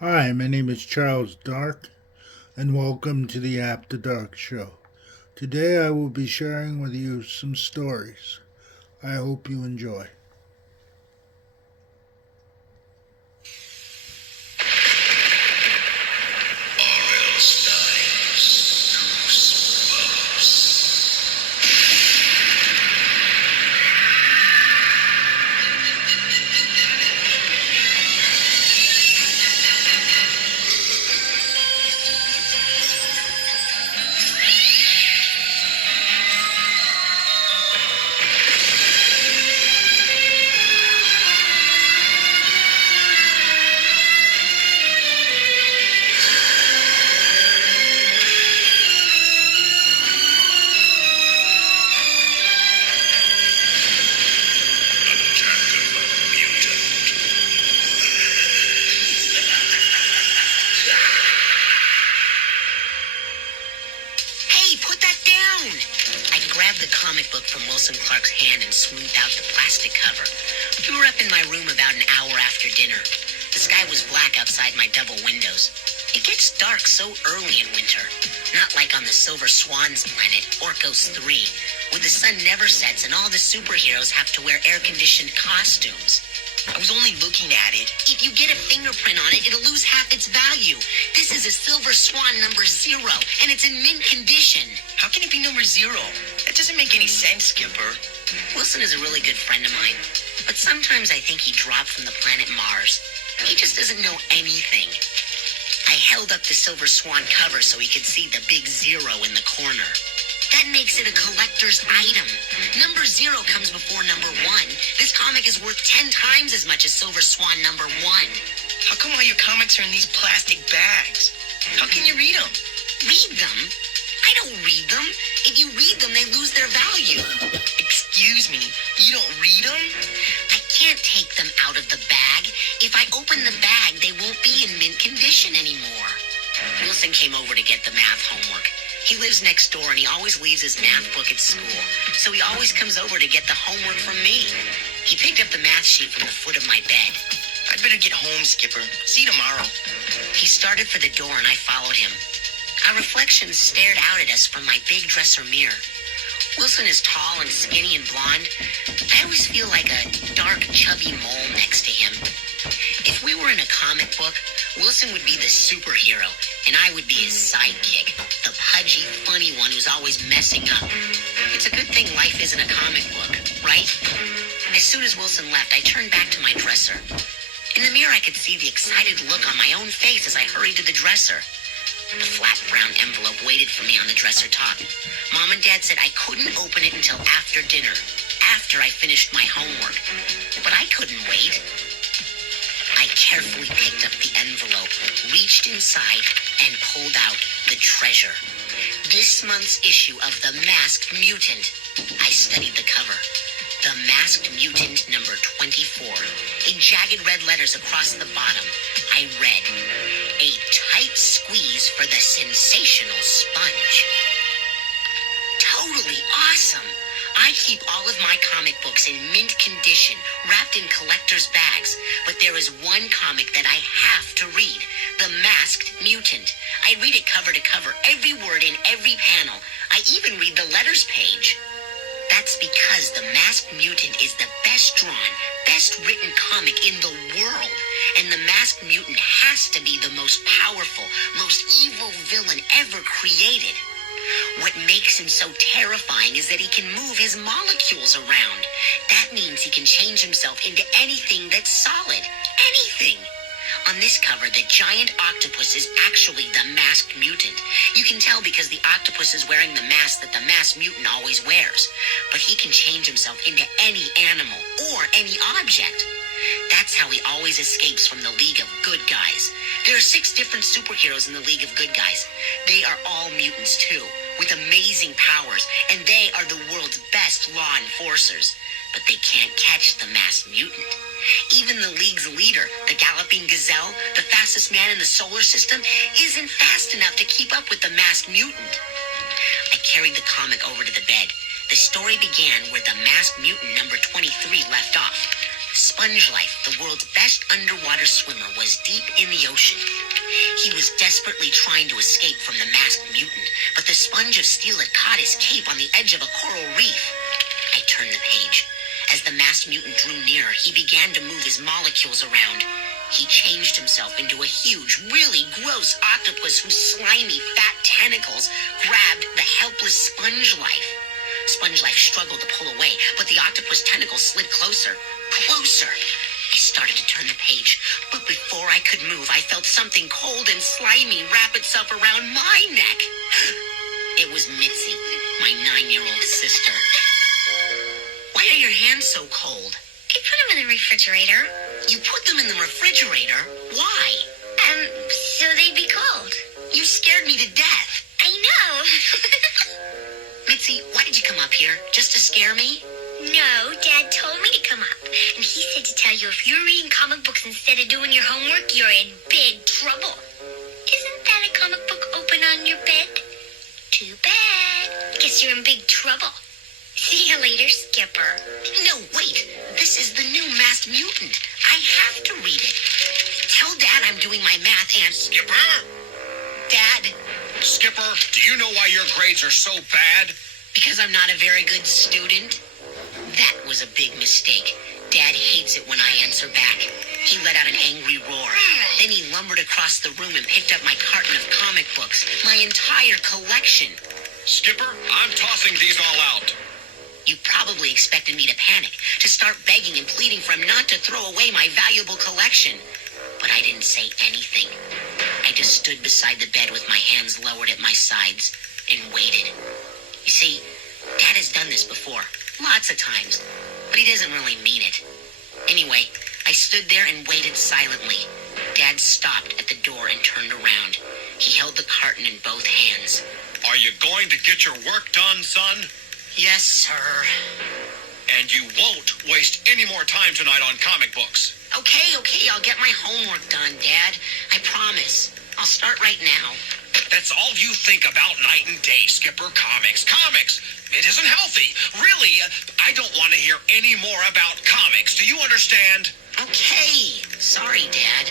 Hi, my name is Charles Dark, and welcome to the After Dark Show. Today I will be sharing with you some stories. I hope you enjoy. Hey, put that down! I grabbed the comic book from Wilson Clark's hand and smoothed out the plastic cover. We were up in my room about an hour after dinner. The sky was black outside my double windows. It gets dark so early in winter. Not like on the Silver Swans planet, Orcos 3, where the sun never sets and all the superheroes have to wear air-conditioned costumes. I was only looking at it. If you get a fingerprint on it, it'll lose half its value. This is a Silver Swan number 0, and it's in mint condition. How can it be number 0? That doesn't make any sense, Skipper. Wilson is a really good friend of mine, but sometimes I think he dropped from the planet Mars. He just doesn't know anything. I held up the Silver Swan cover so he could see the big 0 in the corner. That makes it a collector's item. Number 0 comes before number 1. This comic is worth 10 times as much as Silver Swan number 1. How come all your comics are in these plastic bags? How can you read them? Read them? I don't read them. If you read them, they lose their value. Excuse me, you don't read them? I can't take them out of the bag. If I open the bag, they won't be in mint condition anymore. Wilson came over to get the math homework. He lives next door and he always leaves his math book at school, so he always comes over to get the homework from me. He picked up the math sheet from the foot of my bed. I'd better get home, Skipper. See you tomorrow. He started for the door and I followed him. Our reflections stared out at us from my big dresser mirror. Wilson is tall and skinny and blonde. I always feel like a dark, chubby mole next to him. If we were in a comic book, Wilson would be the superhero, and I would be his sidekick, the pudgy, funny one who's always messing up. It's a good thing life isn't a comic book, right? As soon as Wilson left, I turned back to my dresser. In the mirror, I could see the excited look on my own face as I hurried to the dresser. The flat brown envelope waited for me on the dresser top. Mom and Dad said I couldn't open it until after dinner, after I finished my homework. But I couldn't wait. I carefully picked up the envelope, reached inside, and pulled out the treasure. This month's issue of The Masked Mutant. I studied the cover. The Masked Mutant number 24. In jagged red letters across the bottom, I read, "A tight squeeze for the sensational sponge." Totally awesome! I keep all of my comic books in mint condition, wrapped in collector's bags, but there is one comic that I have to read, The Masked Mutant. I read it cover to cover, every word in every panel. I even read the letters page. That's because The Masked Mutant is the best drawn, best written comic in the world. And The Masked Mutant has to be the most powerful, most evil villain ever created. What makes him so terrifying is that he can move his molecules around. That means he can change himself into anything that's solid. Anything. On this cover, the giant octopus is actually the Masked Mutant. You can tell because the octopus is wearing the mask that the Masked Mutant always wears. But he can change himself into any animal or any object. That's how he always escapes from the League of Good Guys. There are 6 different superheroes in the League of Good Guys. They are all mutants too, with amazing powers, and they are the world's best law enforcers. But they can't catch the Masked Mutant. Even the League's leader, the Galloping Gazelle, the fastest man in the solar system, isn't fast enough to keep up with the Masked Mutant. I carried the comic over to the bed. The story began where the Masked Mutant number 23 left off. Sponge Life, the world's best underwater swimmer, was deep in the ocean. He was desperately trying to escape from the masked mutant, but the sponge of steel had caught his cape on the edge of a coral reef. I turned the page. As the masked mutant drew nearer, he began to move his molecules around. He changed himself into a huge, really gross octopus whose slimy, fat tentacles grabbed the helpless Sponge Life. Sponge Life struggled to pull away, but the octopus tentacles slid closer. Closer! I started to turn the page, but before I could move, I felt something cold and slimy wrap itself around my neck. It was Mitzi, my 9-year-old sister. Why are your hands so cold? I put them in the refrigerator. You put them in the refrigerator? Why? So they'd be cold. You scared me to death. I know. Mitzi, why did you come up here? Just to scare me? No, Dad told me to come up. And he said to tell you if you're reading comic books instead of doing your homework, you're in big trouble. Isn't that a comic book open on your bed? Too bad. Guess you're in big trouble. See you later, Skipper. No, wait. This is the new Masked Mutant. I have to read it. Tell Dad I'm doing my math and... Skipper? Dad, Skipper, do you know why your grades are so bad? because I'm not a very good student? That was a big mistake. Dad hates it when I answer back. He let out an angry roar. Then he lumbered across the room and picked up my carton of comic books. My entire collection. Skipper, I'm tossing these all out. You probably expected me to panic, to start begging and pleading for him not to throw away my valuable collection. But I didn't say anything. I just stood beside the bed with my hands lowered at my sides and waited. You see, Dad has done this before, lots of times, but he doesn't really mean it. Anyway, I stood there and waited silently. Dad stopped at the door and turned around. He held the carton in both hands. Are you going to get your work done, son? Yes, sir. And you won't waste any more time tonight on comic books. Okay, I'll get my homework done, Dad. I promise. I'll start right now. That's all you think about night and day, Skipper. Comics. It isn't healthy. Really, I don't want to hear any more about comics. Do you understand? Okay. Sorry, Dad.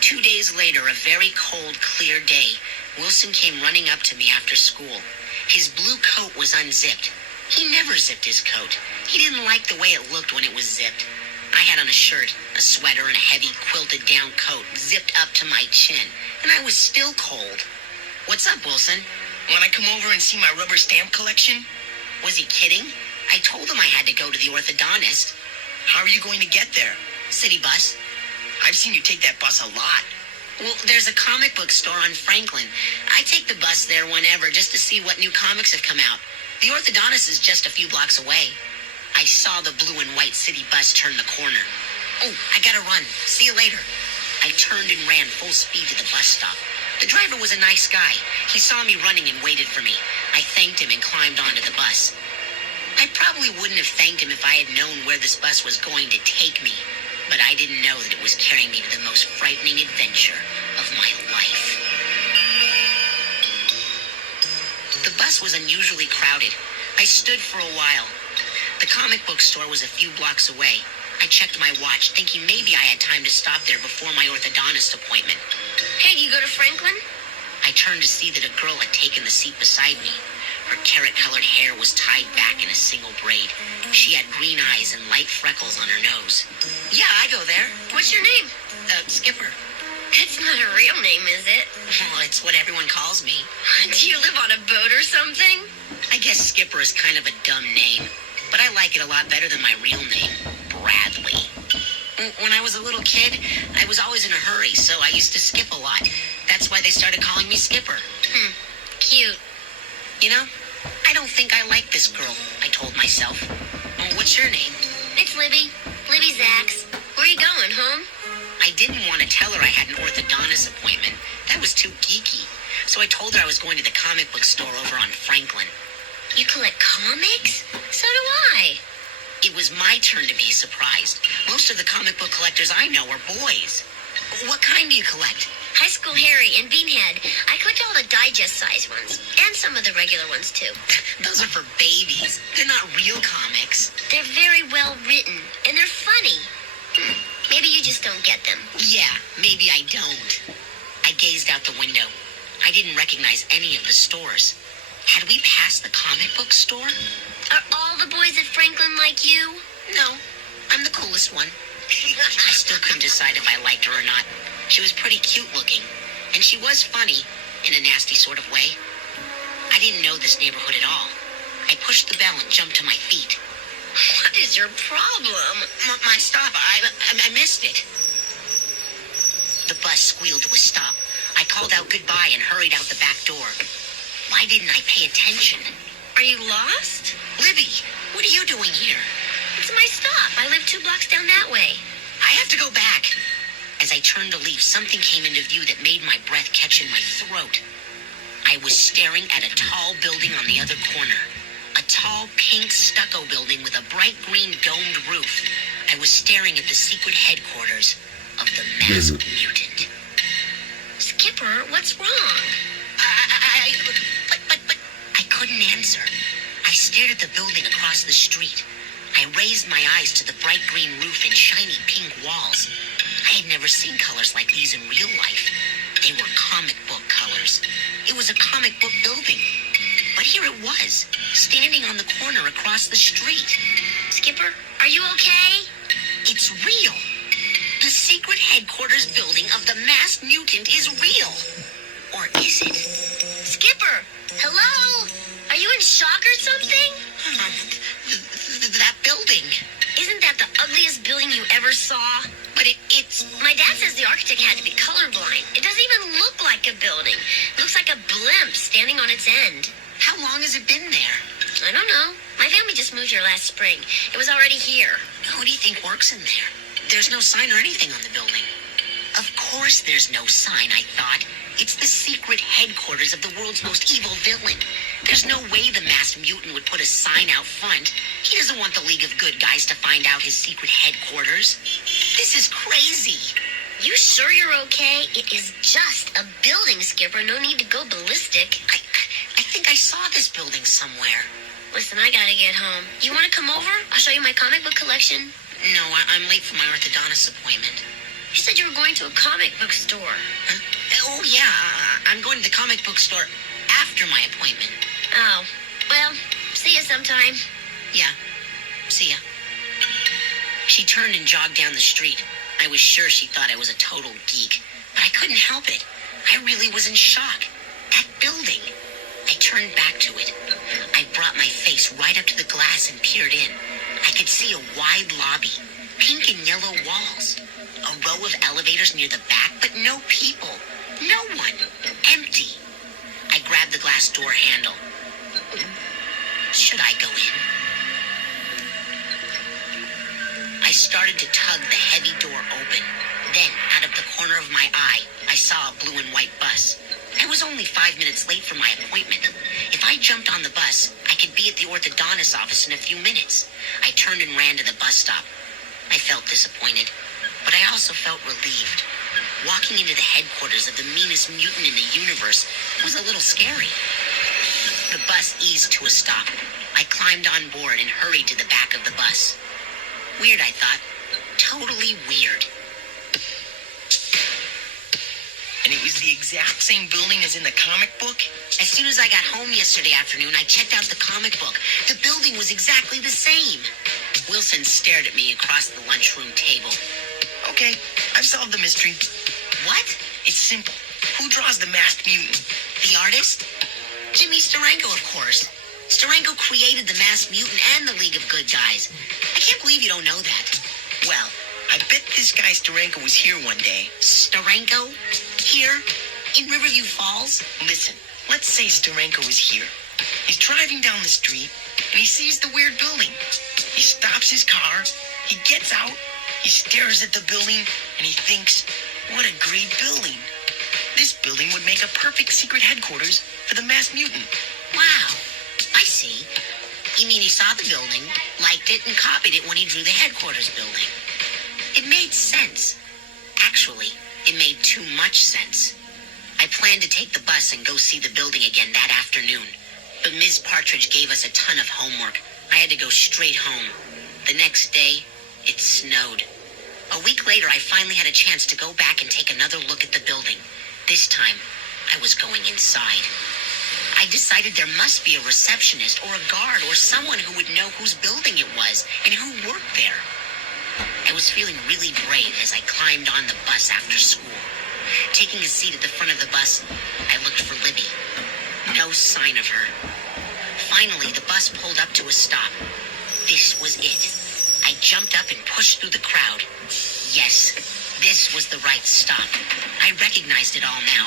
2 days later, a very cold, clear day, Wilson came running up to me after school. His blue coat was unzipped. He never zipped his coat. He didn't like the way it looked when it was zipped. I had on a shirt, a sweater, and a heavy quilted down coat zipped up to my chin, and I was still cold. What's up, Wilson? Want to come over and see my rubber stamp collection? Was he kidding? I told him I had to go to the orthodontist. How are you going to get there? City bus. I've seen you take that bus a lot. Well, there's a comic book store on Franklin. I take the bus there whenever just to see what new comics have come out. The orthodontist is just a few blocks away. I saw the blue and white city bus turn the corner. Oh, I gotta run. See you later. I turned and ran full speed to the bus stop. The driver was a nice guy. He saw me running and waited for me. I thanked him and climbed onto the bus. I probably wouldn't have thanked him if I had known where this bus was going to take me. But I didn't know that it was carrying me to the most frightening adventure of my life. The bus was unusually crowded. I stood for a while. The comic book store was a few blocks away. I checked my watch, thinking maybe I had time to stop there before my orthodontist appointment. Hey, do you go to Franklin? I turned to see that a girl had taken the seat beside me. Her carrot-colored hair was tied back in a single braid. She had green eyes and light freckles on her nose. Yeah, I go there. What's your name? Skipper. That's not a real name, is it? Well, it's what everyone calls me. Do you live on a boat or something? I guess Skipper is kind of a dumb name, but I like it a lot better than my real name, Bradley. When I was a little kid, I was always in a hurry, so I used to skip a lot. That's why they started calling me Skipper. Cute. You know, I don't think I like this girl, I told myself. What's your name? It's Libby. Libby Zax. Where are you going, home? I didn't want to tell her I had an orthodontist appointment. That was too geeky. So I told her I was going to the comic book store over on Franklin. You collect comics? So do I. It was my turn to be surprised. Most of the comic book collectors I know are boys. What kind do you collect? High School Harry and Beanhead. I collect all the digest size ones. And some of the regular ones, too. Those are for babies. They're not real comics. well written, and they're funny. Maybe you just don't get them. Yeah, maybe I don't. I gazed out the window. I didn't recognize any of the stores. Had we passed the comic book store? Are all the boys at Franklin like you? No, I'm the coolest one. I still couldn't decide if I liked her or not. She was pretty cute looking, and she was funny, in a nasty sort of way. I didn't know this neighborhood at all. I pushed the bell and jumped to my feet. What is your problem? My stop, I missed it. The bus squealed to a stop. I called out goodbye and hurried out the back door. Why didn't I pay attention? Are you lost? Libby, what are you doing here? It's my stop. I live 2 blocks down that way. I have to go back. As I turned to leave, something came into view that made my breath catch in my throat. I was staring at a tall building on the other corner. A tall pink stucco building with a bright green domed roof. I was staring at the secret headquarters of the Masked Mutant. Skipper, what's wrong? But I couldn't answer. I stared at the building across the street. I raised my eyes to the bright green roof and shiny pink walls. I had never seen colors like these in real life. They were comic book colors. It was a comic book building. But here it was, standing on the corner across the street. Skipper, are you okay? It's real. The secret headquarters building of the Masked Mutant is real. Or is it? Skipper, hello? Are you in shock or something? That building. Isn't that the ugliest building you ever saw? But it's... My dad says the architect had to be colorblind. It doesn't even look like a building. It looks like a blimp standing on its end. How long has it been there? I don't know. My family just moved here last spring. It was already here. Who do you think works in there? There's no sign or anything on the building. Of course there's no sign, I thought. It's the secret headquarters of the world's most evil villain. There's no way the Masked Mutant would put a sign out front. He doesn't want the League of Good Guys to find out his secret headquarters. This is crazy. You sure you're okay? It is just a building, Skipper. No need to go ballistic. I think I saw this building somewhere. Listen, I gotta get home. You wanna come over? I'll show you my comic book collection. No, I'm late for my orthodontist appointment. You said you were going to a comic book store. Huh? Oh, yeah. I'm going to the comic book store after my appointment. Oh, well, see you sometime. Yeah. See ya. She turned and jogged down the street. I was sure she thought I was a total geek, but I couldn't help it. I really was in shock. That building. I turned back to it. I brought my face right up to the glass and peered in. I could see a wide lobby, pink and yellow walls, a row of elevators near the back, but no people. No one. Empty. I grabbed the glass door handle. Should I go in? I started to tug the heavy door open. Then, out of the corner of my eye, I saw a blue and white bus. I was only 5 minutes late for my appointment. If I jumped on the bus, I could be at the orthodontist office in a few minutes. I turned and ran to the bus stop. I felt disappointed, but I also felt relieved. Walking into the headquarters of the meanest mutant in the universe was a little scary. The bus eased to a stop. I climbed on board and hurried to the back of the bus. Weird, I thought. Totally weird. And it was the exact same building as in the comic book? As soon as I got home yesterday afternoon, I checked out the comic book. The building was exactly the same. Wilson stared at me across the lunchroom table. Okay, I've solved the mystery. What? It's simple. Who draws the Masked Mutant? The artist? Jimmy Steranko, of course. Steranko created the Masked Mutant and the League of Good Guys. I can't believe you don't know that. Well, I bet this guy Steranko was here one day. Steranko? Here? In Riverview Falls? Listen, let's say Steranko is here. He's driving down the street, and he sees the weird building. He stops his car, he gets out, he stares at the building, and he thinks, what a great building. This building would make a perfect secret headquarters for the Masked Mutant. Wow. I see. You mean he saw the building, liked it, and copied it when he drew the headquarters building. It made sense. Actually, it made too much sense. I planned to take the bus and go see the building again that afternoon. But Ms. Partridge gave us a ton of homework. I had to go straight home. The next day, it snowed. A week later, I finally had a chance to go back and take another look at the building. This time, I was going inside. I decided there must be a receptionist or a guard or someone who would know whose building it was and who worked there. I was feeling really brave as I climbed on the bus after school. Taking a seat at the front of the bus, I looked for Libby. No sign of her. Finally, the bus pulled up to a stop. This was it. I jumped up and pushed through the crowd. Yes, this was the right stop. I recognized it all now.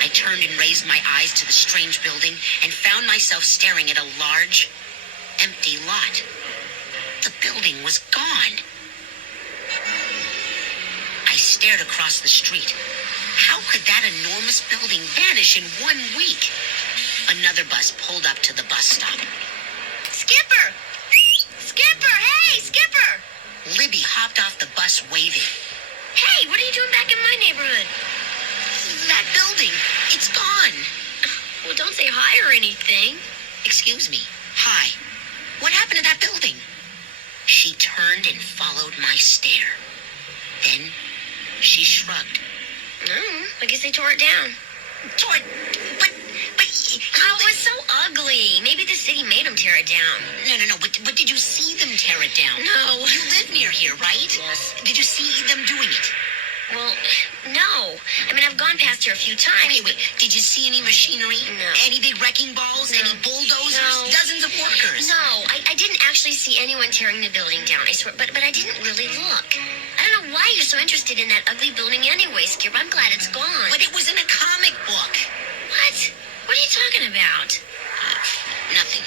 I turned and raised my eyes to the strange building and found myself staring at a large, empty lot. The building was gone. I stared across the street. How could that enormous building vanish in 1 week? Another bus pulled up to the bus stop. Skipper! Skipper! Hey, Skipper! Libby hopped off the bus waving. Hey, what are you doing back in my neighborhood? That building, it's gone. Well, don't say hi or anything. Excuse me. Hi. What happened to that building? She turned and followed my stare. Then she shrugged. I guess they tore it down. But Oh, it was so ugly. Maybe the city made them tear it down. No. But did you see them tear it down? No. You live near here, right? Yes. Did you see them doing it? Well, no. I mean, I've gone past here a few times. Wait. Did you see any machinery? No. Any big wrecking balls? No. Any bulldozers? No. Dozens of workers? No, I didn't actually see anyone tearing the building down, I swear. But I didn't really look. I don't know why you're so interested in that ugly building anyway, Skipper. I'm glad it's gone. But it was in a comic book. What? What are you talking about? Nothing.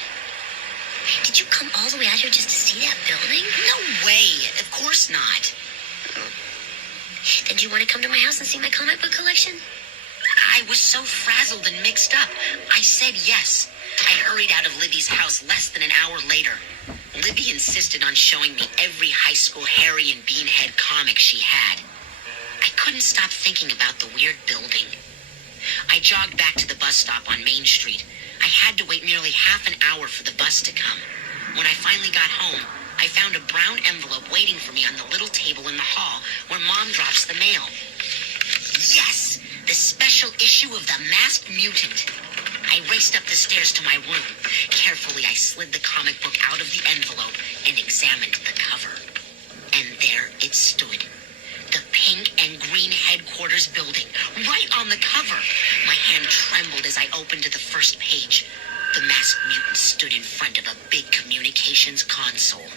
Did you come all the way out here just to see that building? No way. Of course not. Then do you want to come to my house and see my comic book collection? I was so frazzled and mixed up. I said yes. I hurried out of Libby's house less than an hour later. Libby insisted on showing me every high school Harry and Beanhead comic she had. I couldn't stop thinking about the weird building. I jogged back to the bus stop on Main Street. I had to wait nearly half an hour for the bus to come. When I finally got home, I found a brown envelope waiting for me on the little table in the hall where Mom drops the mail. Yes! The special issue of The Masked Mutant. I raced up the stairs to my room. Carefully, I slid the comic book out of the envelope and examined the cover. And there it stood. The pink and green headquarters building, right on the cover. My hand trembled as I opened to the first page. The Masked Mutant stood in front of a big communications console.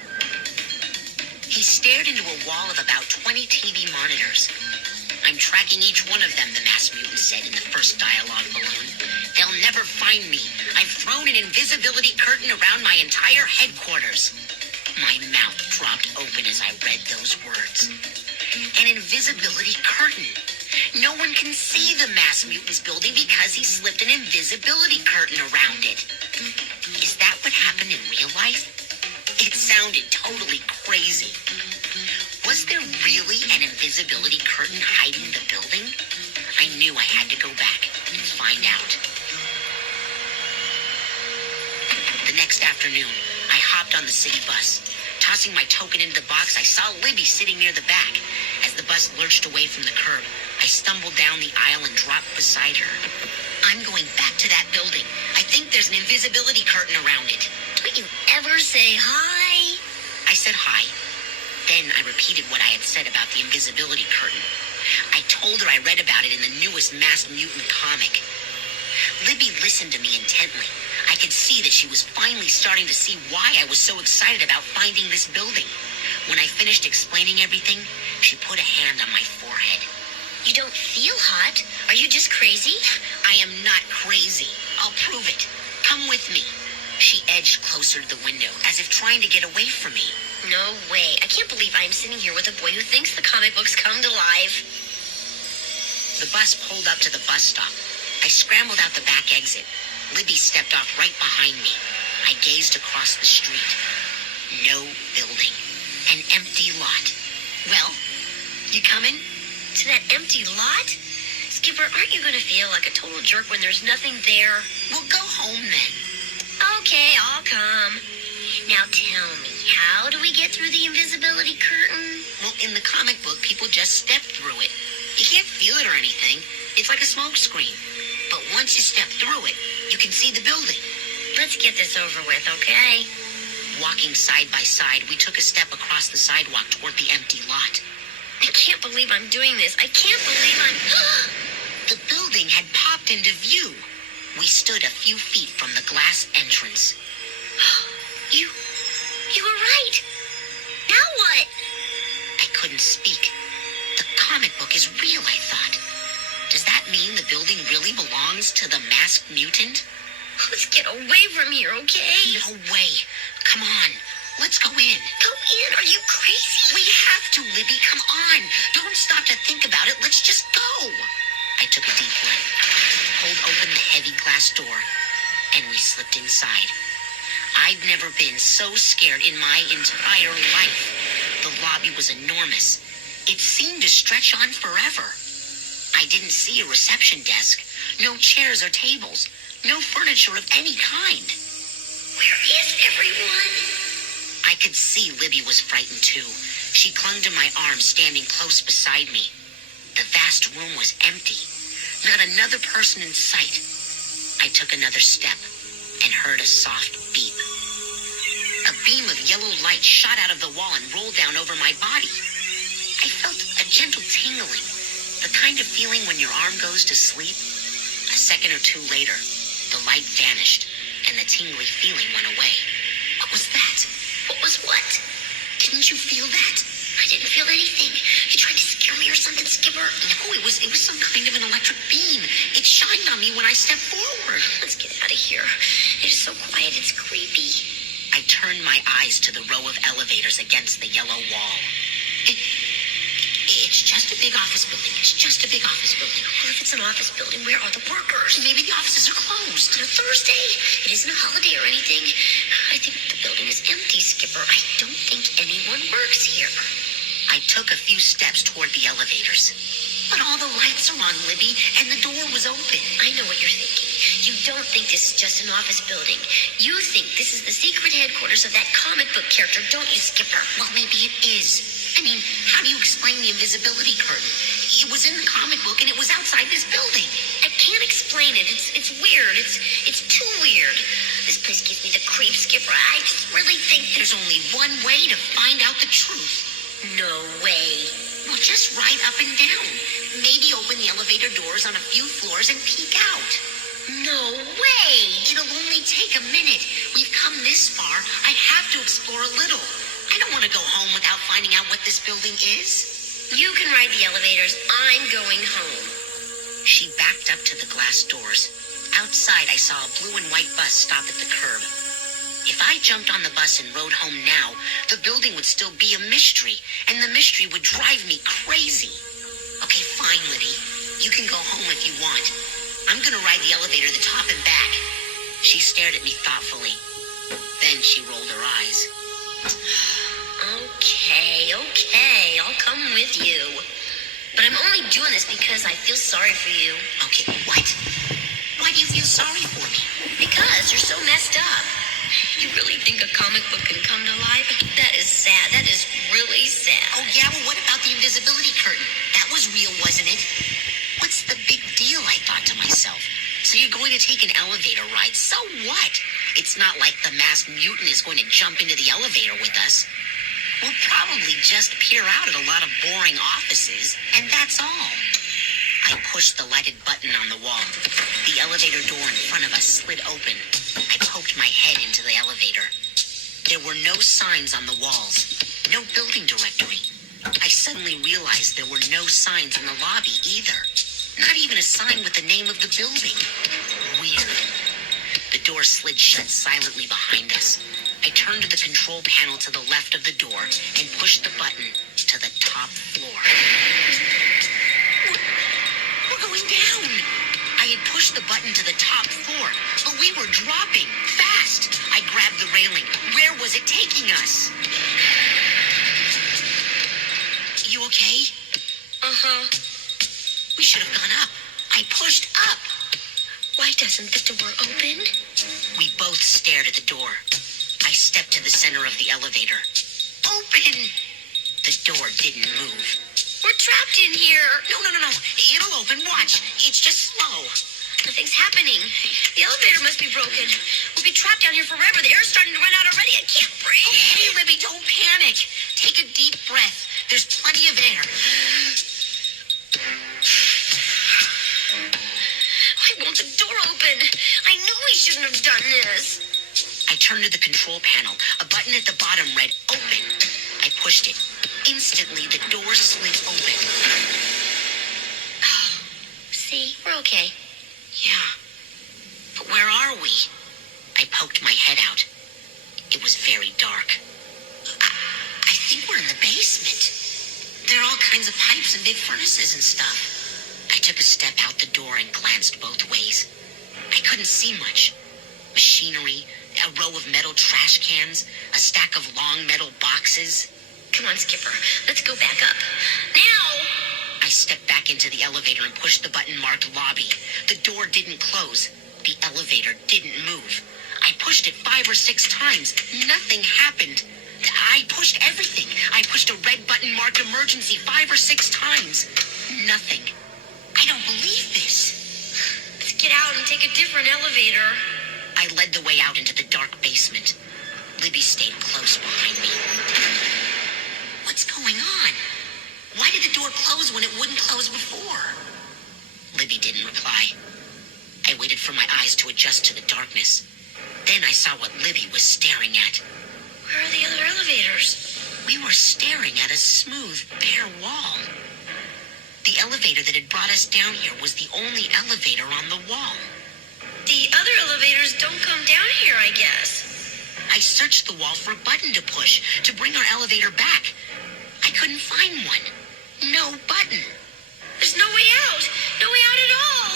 He stared into a wall of about 20 TV monitors. I'm tracking each one of them, the Masked Mutant said in the first dialogue balloon. They'll never find me. I've thrown an invisibility curtain around my entire headquarters. My mouth dropped open as I read those words. An invisibility curtain. No one can see the Masked Mutants building because he slipped an invisibility curtain around it. Is that what happened in real life? It sounded totally crazy. Was there really an invisibility curtain hiding the building? I knew I had to go back and find out. The next afternoon, I hopped on the city bus. Tossing my token into the box, I saw Libby sitting near the back. As the bus lurched away from the curb, I stumbled down the aisle and dropped beside her. I'm going back to that building. I think there's an invisibility curtain around it. Don't you ever say hi? I said hi. Then I repeated what I had said about the invisibility curtain. I told her I read about it in the newest Masked Mutant comic. Libby listened to me intently. I could see that she was finally starting to see why I was so excited about finding this building. When I finished explaining everything, she put a hand on my forehead. You don't feel hot? Are you just crazy? I am not crazy. I'll prove it. Come with me. She edged closer to the window, as if trying to get away from me. No way. I can't believe I'm sitting here with a boy who thinks the comic books come to life. The bus pulled up to the bus stop. I scrambled out the back exit. Libby stepped off right behind me. I gazed across the street. No building. An empty lot. Well, you coming? To that empty lot? Skipper, aren't you going to feel like a total jerk when there's nothing there? Well, go home then. Okay, I'll come. Now tell me, How do we get through the invisibility curtain? Well, in the comic book, people just step through it. You can't feel it or anything. It's like a smoke screen. But once you step through it, you can see the building. Let's get this over with, okay? Walking side by side, we took a step across the sidewalk toward the empty lot. I can't believe I'm doing this. I can't believe I'm... The building had popped into view. We stood a few feet from the glass entrance. You were right. Now what? I couldn't speak. The comic book is real, I thought. Does that mean the building really belongs to the masked mutant? Let's get away from here, okay? No way. Come on. Let's go in. Go in? Are you crazy? We have to, Libby. Come on. Don't stop to think about it. Let's just go. I took a deep breath, pulled open the heavy glass door, and we slipped inside. I've never been so scared in my entire life. The lobby was enormous. It seemed to stretch on forever. I didn't see a reception desk, no chairs or tables, no furniture of any kind. Where is everyone? I could see Libby was frightened too. She clung to my arm, standing close beside me. The vast room was empty. Not another person in sight. I took another step and heard a soft beep. A beam of yellow light shot out of the wall and rolled down over my body. I felt a gentle tingling, the kind of feeling when your arm goes to sleep. A second or two later, the light vanished and the tingly feeling went away. What was that? What was what? Didn't you feel that? I didn't feel anything. You trying to scare me or something, Skipper? No, it was some kind of an electric beam. It shined on me when I stepped forward. Let's get out of here. It is so quiet, it's creepy. I turned my eyes to the row of elevators against the yellow wall. It's just a big office building. It's just a big office building. Well, if it's an office building, where are the workers? Maybe the offices are closed. On a Thursday? It isn't a holiday or anything. I think the building is empty, Skipper. I don't think anyone works here. I took a few steps toward the elevators. But all the lights are on, Libby, and the door was open. I know what you're thinking. You don't think this is just an office building. You think this is the secret headquarters of that comic book character, don't you, Skipper? Well, maybe it is. I mean, how do you explain the invisibility curtain? It was in the comic book, and it was outside this building. I can't explain it. It's weird. It's too weird. This place gives me the creeps, Skipper. I just really think There's only one way to find out the truth. no way. Well, just ride up and down. Maybe open the elevator doors on a few floors and peek out. No way. It'll only take a minute. We've come this far. I have to explore a little. I don't want to go home without finding out what this building is. You can ride the elevators. I'm going home. She backed up to the glass doors. Outside, I saw a blue and white bus stop at the curb. If I jumped on the bus and rode home now, the building would still be a mystery, and the mystery would drive me crazy. Okay, fine, Libby. You can go home if you want. I'm gonna ride the elevator the top and back. She stared at me thoughtfully. Then she rolled her eyes. Okay, I'll come with you. But I'm only doing this because I feel sorry for you. Okay, what? Why do you feel sorry for me? Because you're so messed up. You really think a comic book can come to life? That is sad. That is really sad. Oh, yeah? Well, what about the invisibility curtain? That was real, wasn't it? What's the big deal, I thought to myself. So you're going to take an elevator ride. So what? It's not like the masked mutant is going to jump into the elevator with us. We'll probably just peer out at a lot of boring offices, and that's all. I pushed the lighted button on the wall. The elevator door in front of us slid open. I poked my head into the elevator. There were no signs on the walls, no building directory. I suddenly realized there were no signs in the lobby either. Not even a sign with the name of the building. Weird. The door slid shut silently behind us. I turned to the control panel to the left of the door and pushed the button to the top floor. We're going down. I had pushed the button to the top floor, but we were dropping fast. I grabbed the railing. Where was it taking us? You okay? Uh-huh. We should have gone up. I pushed up. Why doesn't the door open? We both stared at the door. I stepped to the center of the elevator. Open! The door didn't move. We're trapped in here. No. It'll open. Watch. It's just slow. Nothing's happening. The elevator must be broken. We'll be trapped down here forever. The air's starting to run out already. I can't breathe. Hey, Libby, don't panic. Take a deep breath. There's plenty of air. Why won't the door open? I knew we shouldn't have done this. I turned to the control panel. A button at the bottom read open. I pushed it. Instantly, the door slid open. See, we're okay. Yeah. But where are we? I poked my head out. It was very dark. I think we're in the basement. There are all kinds of pipes and big furnaces and stuff. I took a step out the door and glanced both ways. I couldn't see much. Machinery, a row of metal trash cans, a stack of long metal boxes. Come on, Skipper. Let's go back up. Now! I stepped back into the elevator and pushed the button marked lobby. The door didn't close. The elevator didn't move. I pushed it 5 or 6 times. Nothing happened. I pushed everything. I pushed a red button marked emergency 5 or 6 times. Nothing. I don't believe this. Let's get out and take a different elevator. I led the way out into the dark basement. Libby stayed close behind me. What's going on? Why did the door close when it wouldn't close before? Libby didn't reply. I waited for my eyes to adjust to the darkness. Then I saw what Libby was staring at. Where are the other elevators? We were staring at a smooth, bare wall. The elevator that had brought us down here was the only elevator on the wall. The other elevators don't come down here, I guess. I searched the wall for a button to push to bring our elevator back. I couldn't find one. No button. There's no way out. No way out at all.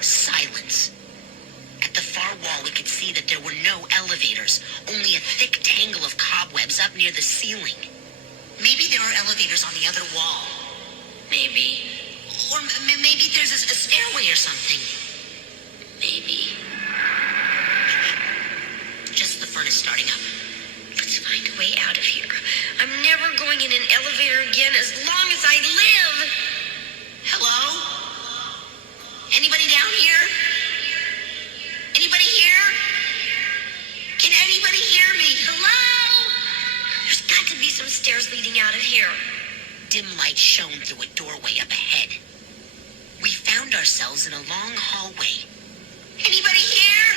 Silence. At the far wall, we could see that there were no elevators, only a thick tangle of cobwebs up near the ceiling. Maybe there are elevators on the other wall. Maybe. Or maybe there's a stairway or something. Maybe. Just the furnace starting up. Let's find a way out of here. I'm never going in an elevator again as long as I live. Hello? Anybody down here? Anybody here? Can anybody hear me? Hello? There's got to be some stairs leading out of here. Dim light shone through a doorway up ahead. We found ourselves in a long hallway. Anybody here?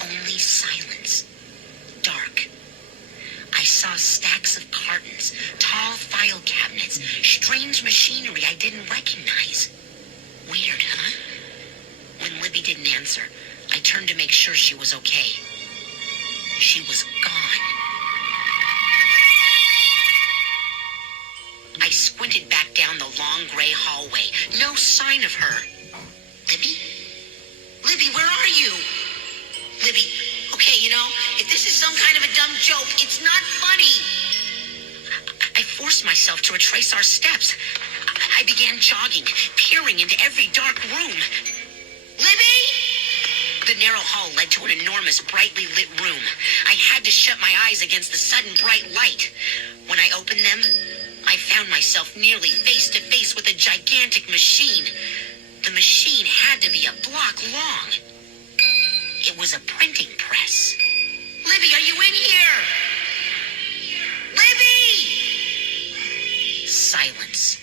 Only silence. Dark. I saw stacks of cartons, tall file cabinets, strange machinery I didn't recognize. Weird, huh? When Libby didn't answer, I turned to make sure she was okay. She was gone. I squinted back down the long gray hallway. No sign of her. Libby? Libby, where are you? Libby, okay, if this is some kind of a dumb joke, it's not funny. I forced myself to retrace our steps. I began jogging, peering into every dark room. Libby! The narrow hall led to an enormous, brightly lit room. I had to shut my eyes against the sudden bright light. When I opened them, I found myself nearly face to face with a gigantic machine. The machine had to be a block long. It was a printing press. Libby, are you in here? Libby! Silence.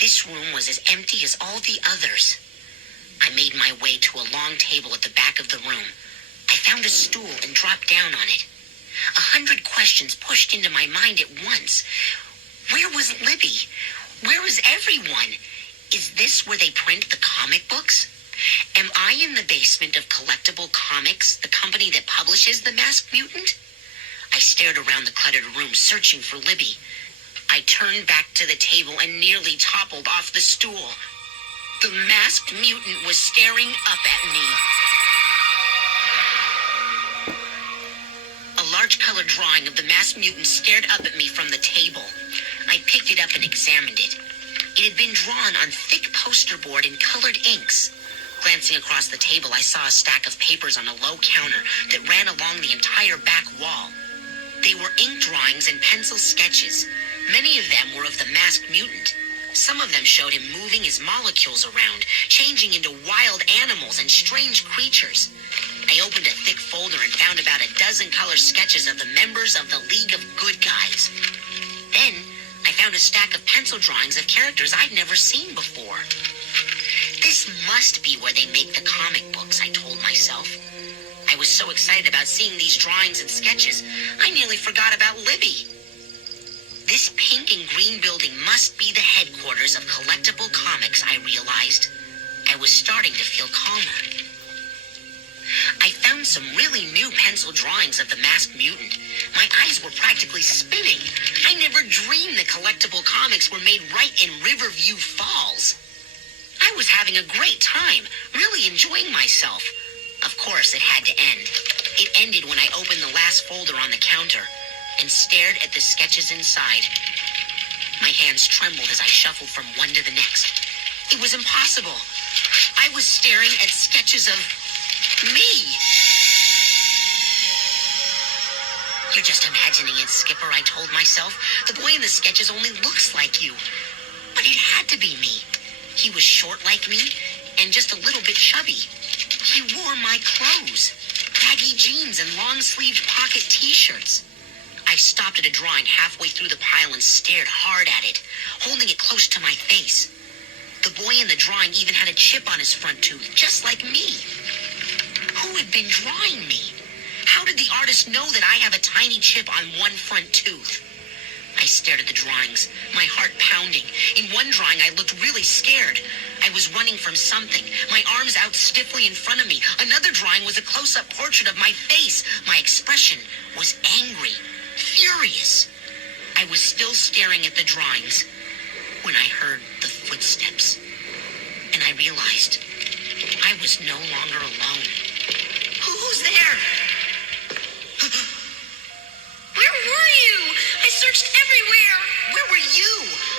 This room was as empty as all the others. I made my way to a long table at the back of the room. I found a stool and dropped down on it. 100 questions pushed into my mind at once. Where was Libby? Where was everyone? Is this where they print the comic books? Am I in the basement of Collectible Comics, the company that publishes The Masked Mutant? I stared around the cluttered room, searching for Libby. I turned back to the table and nearly toppled off the stool. The Masked Mutant was staring up at me. A large colored drawing of the Masked Mutant stared up at me from the table. I picked it up and examined it. It had been drawn on thick poster board in colored inks. Glancing across the table, I saw a stack of papers on a low counter that ran along the entire back wall. They were ink drawings and pencil sketches. Many of them were of the masked mutant. Some of them showed him moving his molecules around, changing into wild animals and strange creatures. I opened a thick folder and found about a dozen color sketches of the members of the League of Good Guys. Then, I found a stack of pencil drawings of characters I'd never seen before. This must be where they make the comic books, I told myself. I was so excited about seeing these drawings and sketches, I nearly forgot about Libby. This pink and green building must be the headquarters of Collectible Comics, I realized. I was starting to feel calmer. I found some really new pencil drawings of the masked mutant. My eyes were practically spinning. I never dreamed the Collectible Comics were made right in Riverview Falls. I was having a great time, really enjoying myself. Of course, it had to end. It ended when I opened the last folder on the counter and stared at the sketches inside. My hands trembled as I shuffled from one to the next. It was impossible. I was staring at sketches of me. You're just imagining it, Skipper, I told myself. The boy in the sketches only looks like you. But it had to be me. He was short like me and just a little bit chubby. He wore my clothes, baggy jeans and long-sleeved pocket t-shirts. I stopped at a drawing halfway through the pile and stared hard at it, holding it close to my face. The boy in the drawing even had a chip on his front tooth, just like me. Who had been drawing me? How did the artist know that I have a tiny chip on one front tooth? I stared at the drawings, my heart pounding. In one drawing, I looked really scared. I was running from something, my arms out stiffly in front of me. Another drawing was a close-up portrait of my face. My expression was angry, furious. I was still staring at the drawings when I heard the footsteps, and I realized I was no longer alone. Who's there? Where were you? I searched everywhere. Where were you?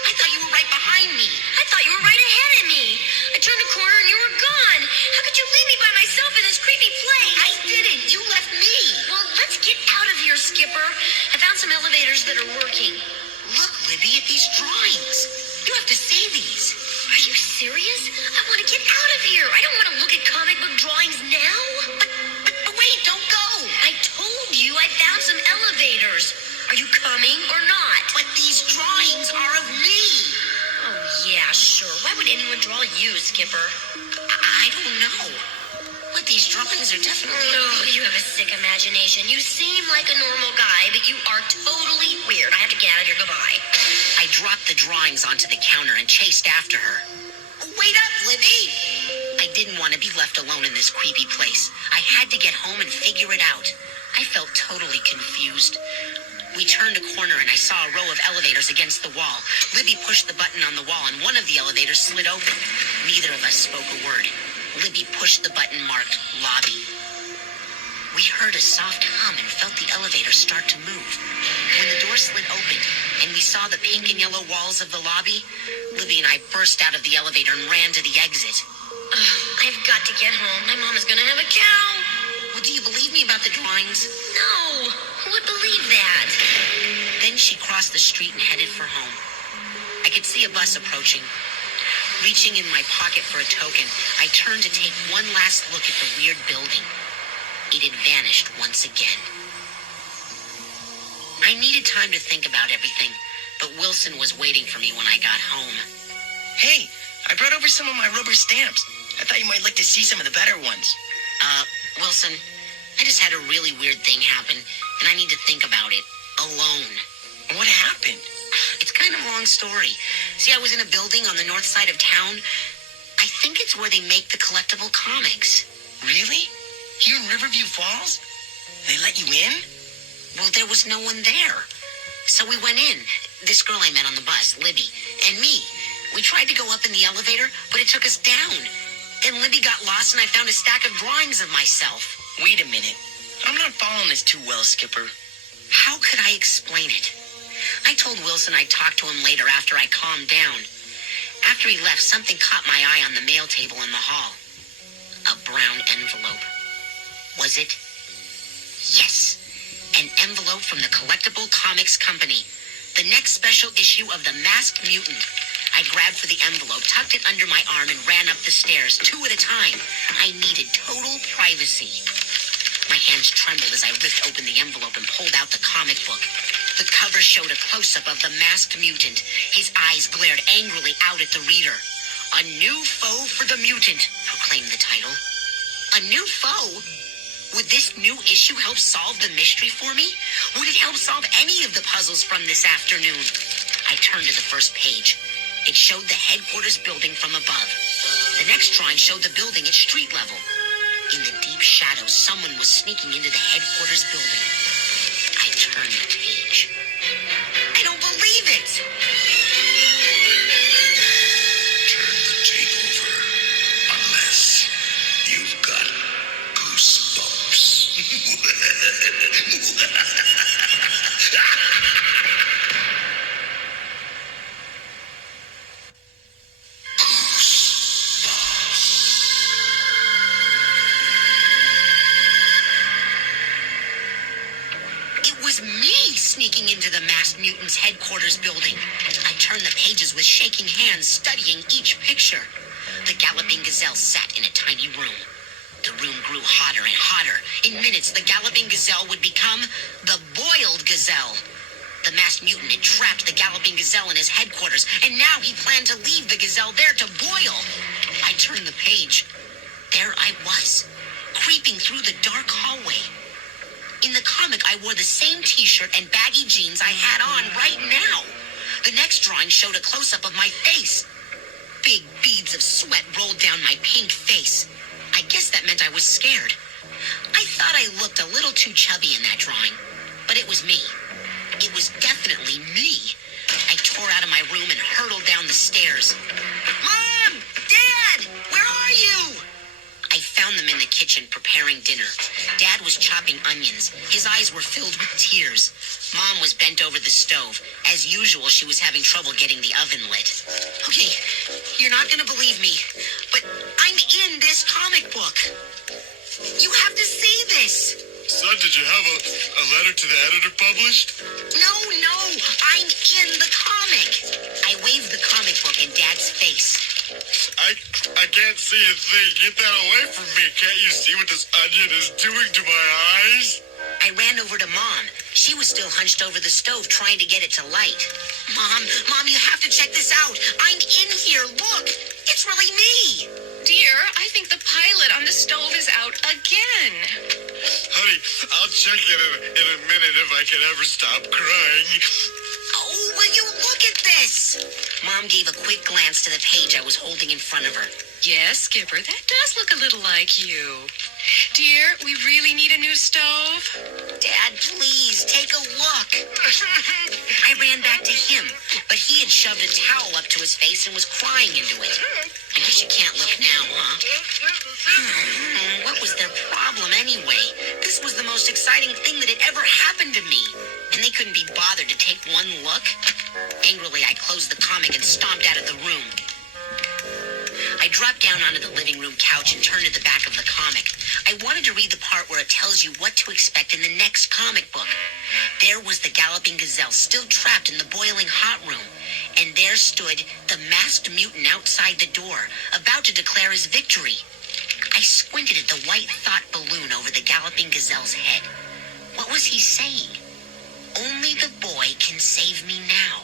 I thought you were right behind me. I thought you were right ahead of me. I turned a corner and you were gone. How could you leave me by myself in this creepy place? I didn't. You left me. Well, let's get out of here, Skipper. I found some elevators that are working. Look, Libby, at these drawings. You have to see these. Are you serious? I want to get out of here. I don't want to look at comic book drawings now. But wait, don't go. I told you I found some elevators. Are you coming or not? But these drawings are of me. Oh, yeah, sure. Why would anyone draw you, Skipper? I don't know. But these drawings are definitely... Oh, you have a sick imagination. You seem like a normal guy, but you are totally weird. I have to get out of here. Goodbye. I dropped the drawings onto the counter and chased after her. Wait up, Libby! I didn't want to be left alone in this creepy place. I had to get home and figure it out. I felt totally confused. We turned a corner and I saw a row of elevators against the wall. Libby pushed the button on the wall and one of the elevators slid open. Neither of us spoke a word. Libby pushed the button marked lobby. We heard a soft hum and felt the elevator start to move. When the door slid open and we saw the pink and yellow walls of the lobby, Libby and I burst out of the elevator and ran to the exit. I've got to get home. My mom is going to have a cow. Well, do you believe me about the drawings? No. Who would believe that? Then she crossed the street and headed for home. I could see a bus approaching. Reaching in my pocket for a token, I turned to take one last look at the weird building. It had vanished once again. I needed time to think about everything, but Wilson was waiting for me when I got home. Hey, I brought over some of my rubber stamps. I thought you might like to see some of the better ones. Wilson, I just had a really weird thing happen, and I need to think about it alone. What happened? It's kind of a long story. See, I was in a building on the north side of town. I think it's where they make the collectible comics. Really? Here in Riverview Falls? They let you in? Well, there was no one there. So we went in. This girl I met on the bus, Libby, and me. We tried to go up in the elevator, but it took us down. Then Libby got lost and I found a stack of drawings of myself. Wait a minute. I'm not following this too well, Skipper. How could I explain it? I told Wilson I'd talk to him later after I calmed down. After he left, something caught my eye on the mail table in the hall. A brown envelope. Was it? Yes. An envelope from the Collectible Comics Company. The next special issue of The Masked Mutant. I grabbed for the envelope, tucked it under my arm, and ran up the stairs, 2 at a time. I needed total privacy. My hands trembled as I ripped open the envelope and pulled out the comic book. The cover showed a close-up of the Masked Mutant. His eyes glared angrily out at the reader. A new foe for the mutant, proclaimed the title. A new foe? Would this new issue help solve the mystery for me? Would it help solve any of the puzzles from this afternoon? I turned to the first page. It showed the headquarters building from above. The next drawing showed the building at street level. In the deep shadows, someone was sneaking into the headquarters building. I turned the page. I don't believe it! Turn the tape over. Unless you've got goosebumps. It was me sneaking into the Masked Mutants headquarters building. I turned the pages with shaking hands, studying each picture. The Galloping Gazelle sat in a tiny room. The room grew hotter and hotter. In minutes, the Galloping Gazelle would become the Boiled Gazelle. The Masked Mutant had trapped the Galloping Gazelle in his headquarters, and now he planned to leave the Gazelle there to boil. I turned the page. There I was, creeping through the dark hallway. In the comic, I wore the same t-shirt and baggy jeans I had on right now. The next drawing showed a close-up of my face. Big beads of sweat rolled down my pink face. I guess that meant I was scared. I thought I looked a little too chubby in that drawing, but it was me. It was definitely me. I tore out of my room and hurtled down the stairs. Mom! Dad! Where are you? I found them in the kitchen preparing dinner. Dad was chopping onions. His eyes were filled with tears. Mom was bent over the stove. As usual, she was having trouble getting the oven lit. Okay, you're not gonna believe me, but I'm in this comic book. You have to see this. Son, did you have a letter to the editor published? No, I'm in the comic. I waved the comic book in Dad's face. I can't see a thing. Get that away from me. Can't you see what this onion is doing to my eyes? I ran over to Mom. She was still hunched over the stove trying to get it to light. Mom, you have to check this out. I'm in here. Look, it's really me. Dear, I think the pilot on the stove is out again. Honey, I'll check it in a minute if I can ever stop crying. Oh, will you look at this? Mom gave a quick glance to the page I was holding in front of her. Yes, Skipper, that does look a little like you. Dear, we really need a new stove. Dad, please, take a look. I ran back to him, but he had shoved a towel up to his face and was crying into it. I guess you can't look now, huh? What was their problem anyway? This was the most exciting thing that had ever happened to me. And they couldn't be bothered to take one look? Angrily, I closed the comic and stomped out of the room. I dropped down onto the living room couch and turned to the back of the comic. I wanted to read the part where it tells you what to expect in the next comic book. There was the Galloping Gazelle still trapped in the boiling hot room. And there stood the Masked Mutant outside the door, about to declare his victory. I squinted at the white thought balloon over the Galloping Gazelle's head. What was he saying? Only the boy can save me now.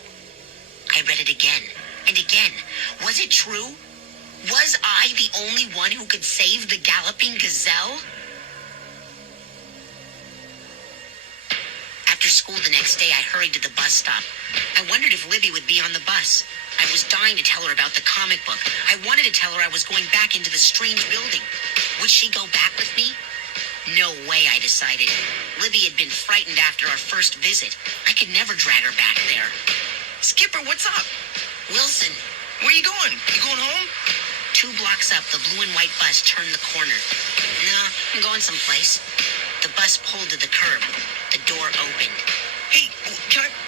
I read it again and again. Was it true? Was I the only one who could save the Galloping Gazelle? After school the next day, I hurried to the bus stop. I wondered if Libby would be on the bus. I was dying to tell her about the comic book. I wanted to tell her I was going back into the strange building. Would she go back with me? No way, I decided. Libby had been frightened after our first visit. I could never drag her back there. Skipper, what's up? Wilson, Where you going? You going home? 2 blocks up, the blue and white bus turned the corner. No, I'm going someplace. The bus pulled to the curb. The door opened. Hey,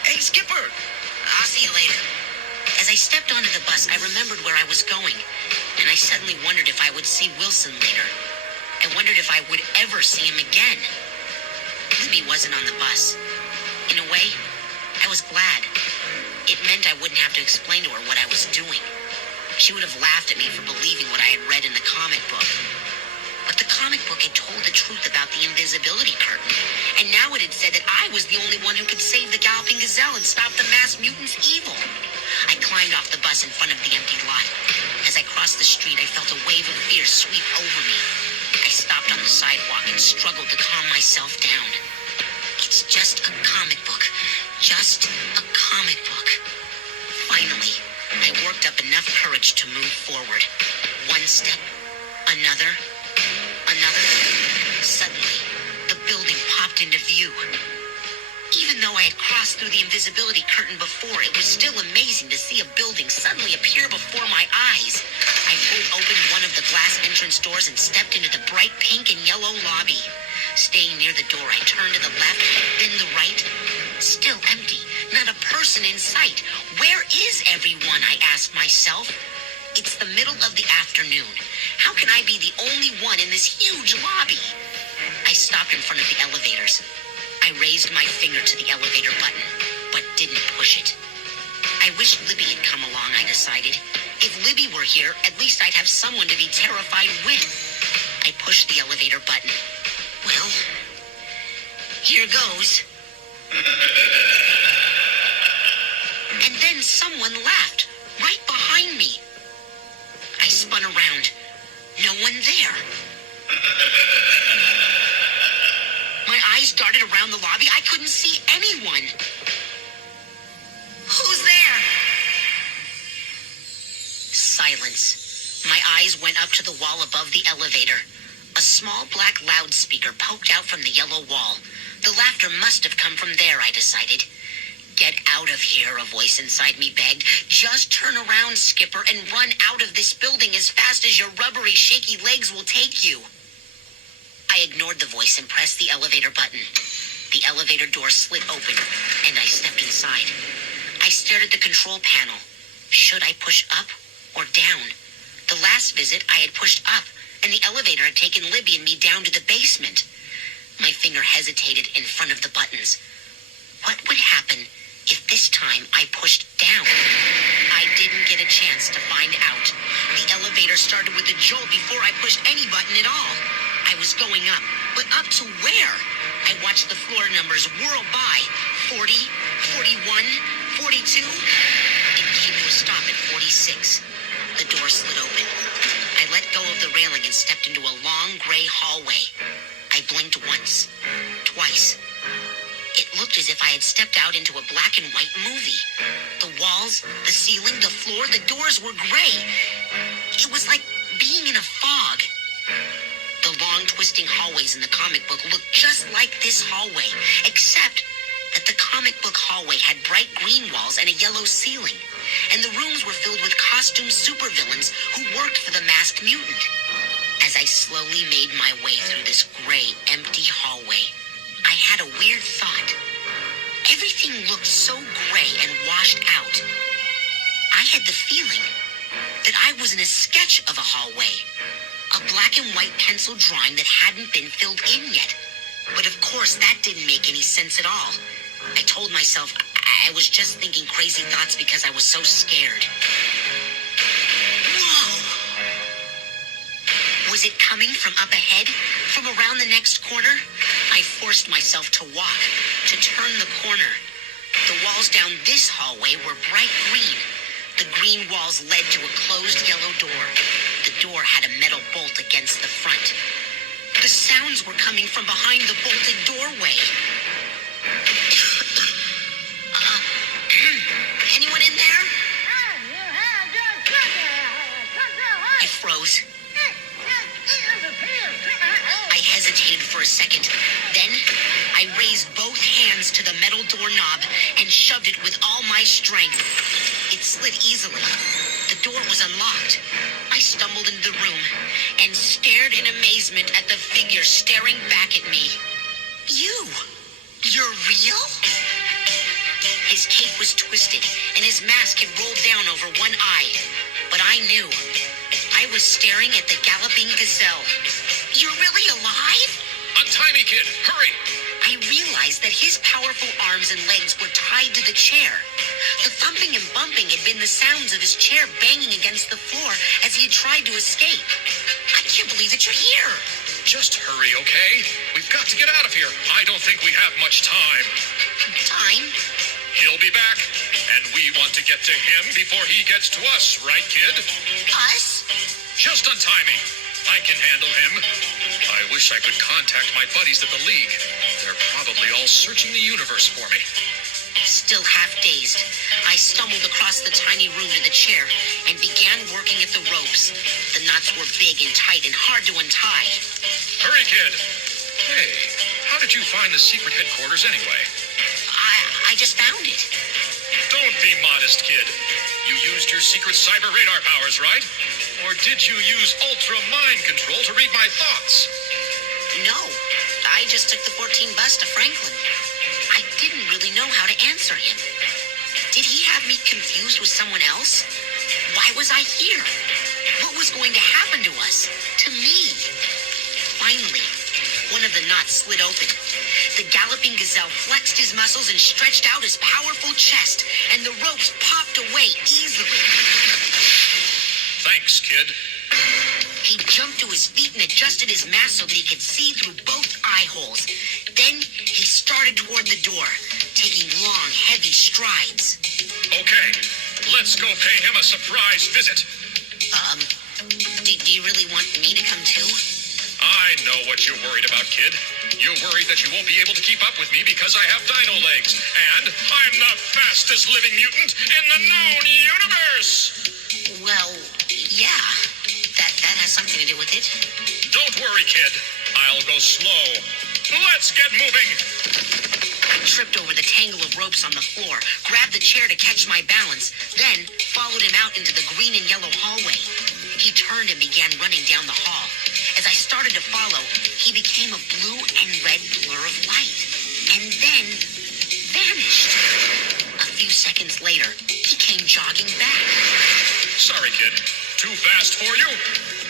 hey, Skipper. I'll see you later. As I stepped onto the bus, I remembered where I was going. and I suddenly wondered if I would see Wilson later. I wondered if I would ever see him again. Libby wasn't on the bus. In a way, I was glad. It meant I wouldn't have to explain to her what I was doing. She would have laughed at me for believing what I had read in the comic book. But the comic book had told the truth about the invisibility curtain, and now it had said that I was the only one who could save the Galloping Gazelle and stop the masked mutant's evil. I climbed off the bus in front of the empty lot. As I crossed the street, I felt a wave of fear sweep over me. I stopped on the sidewalk and struggled to calm myself down. It's just a comic book. Just a comic book. Finally, I worked up enough courage to move forward. One step, another. Suddenly, the building popped into view. Even though I had crossed through the invisibility curtain before, it was still amazing to see a building suddenly appear before my eyes. I pulled open one of the glass entrance doors and stepped into the bright pink and yellow lobby. Staying near the door, I turned to the left, then the right. Still empty. Not a person in sight. Where is everyone? I asked myself. It's the middle of the afternoon. How can I be the only one in this huge lobby? I stopped in front of the elevators. I raised my finger to the elevator button, but didn't push it. I wish Libby had come along, I decided. If Libby were here, at least I'd have someone to be terrified with. I pushed the elevator button. Well, here goes. And then someone laughed, right behind me. I spun around. No one there. My eyes darted around the lobby. I couldn't see anyone. Who's there? Silence. My eyes went up to the wall above the elevator. A small black loudspeaker poked out from the yellow wall. The laughter must have come from there, I decided. Get out of here, a voice inside me begged. Just turn around, Skipper, and run out of this building as fast as your rubbery, shaky legs will take you. I ignored the voice and pressed the elevator button. The elevator door slid open, and I stepped inside. I stared at the control panel. Should I push up or down? The last visit, I had pushed up, and the elevator had taken Libby and me down to the basement. My finger hesitated in front of the buttons. What would happen if this time I pushed down? I didn't get a chance to find out. The elevator started with a jolt before I pushed any button at all. I was going up, but up to where? I watched the floor numbers whirl by. 40, 41, 42. It came to a stop at 46. The door slid open. I let go of the railing and stepped into a long gray hallway. I blinked once, twice. It looked as if I had stepped out into a black and white movie. The walls, the ceiling, the floor, the doors were gray. It was like being in a fog. The long, twisting hallways in the comic book looked just like this hallway, except that the comic book hallway had bright green walls and a yellow ceiling, and the rooms were filled with costumed supervillains who worked for the masked mutant. As I slowly made my way through this gray, empty hallway, I had a weird thought. Everything looked so gray and washed out. I had the feeling that I was in a sketch of a hallway, a black and white pencil drawing that hadn't been filled in yet. But of course, that didn't make any sense at all. I told myself I was just thinking crazy thoughts because I was so scared. Was it coming from up ahead? From around the next corner? I forced myself to walk, to turn the corner. The walls down this hallway were bright green. The green walls led to a closed yellow door. The door had a metal bolt against the front. The sounds were coming from behind the bolted doorway. Anyone in there? I froze. I hesitated for a second. Then I raised both hands to the metal doorknob and shoved it with all my strength. It slid easily. The door was unlocked. I stumbled into the room and stared in amazement at the figure staring back at me. You're real? His cape was twisted and his mask had rolled down over one eye. But I knew. I was staring at the galloping gazelle. You're really alive? Untie me, kid. Hurry. I realized that his powerful arms and legs were tied to the chair. The thumping and bumping had been the sounds of his chair banging against the floor as he had tried to escape. I can't believe that you're here. Just hurry, okay? We've got to get out of here. I don't think we have much time. Time? He'll be back, and we want to get to him before he gets to us, right, kid? Us? Just untie me. I can handle him. I wish I could contact my buddies at the League. They're probably all searching the universe for me. Still half dazed, I stumbled across the tiny room to the chair and began working at the ropes. The knots were big and tight and hard to untie. Hurry, kid. Hey, how did you find the secret headquarters anyway? I just found it. Don't be modest, kid. You used your secret cyber radar powers, right? Or did you use ultra mind control to read my thoughts? No, I just took the 14 bus to Franklin. I didn't really know how to answer him. Did he have me confused with someone else? Why was I here? What was going to happen to us? To me? Finally, one of the knots slid open. The galloping gazelle flexed his muscles and stretched out his powerful chest, and the ropes popped away easily. Thanks, kid. He jumped to his feet and adjusted his mask so that he could see through both eye holes. Then he started toward the door, taking long, heavy strides. Okay, let's go pay him a surprise visit. Do you really want me to come too? I know what you're worried about, kid. You're worried that you won't be able to keep up with me because I have dino legs, and I'm the fastest living mutant in the known universe! Well, yeah. That has something to do with it. Don't worry, kid. I'll go slow. Let's get moving! I tripped over the tangle of ropes on the floor, grabbed the chair to catch my balance, then followed him out into the green and yellow hallway. He turned and began running down the hall. As I started to follow, he became a blue and red blur of light, and then vanished. A few seconds later, he came jogging back. Sorry, kid. Too fast for you?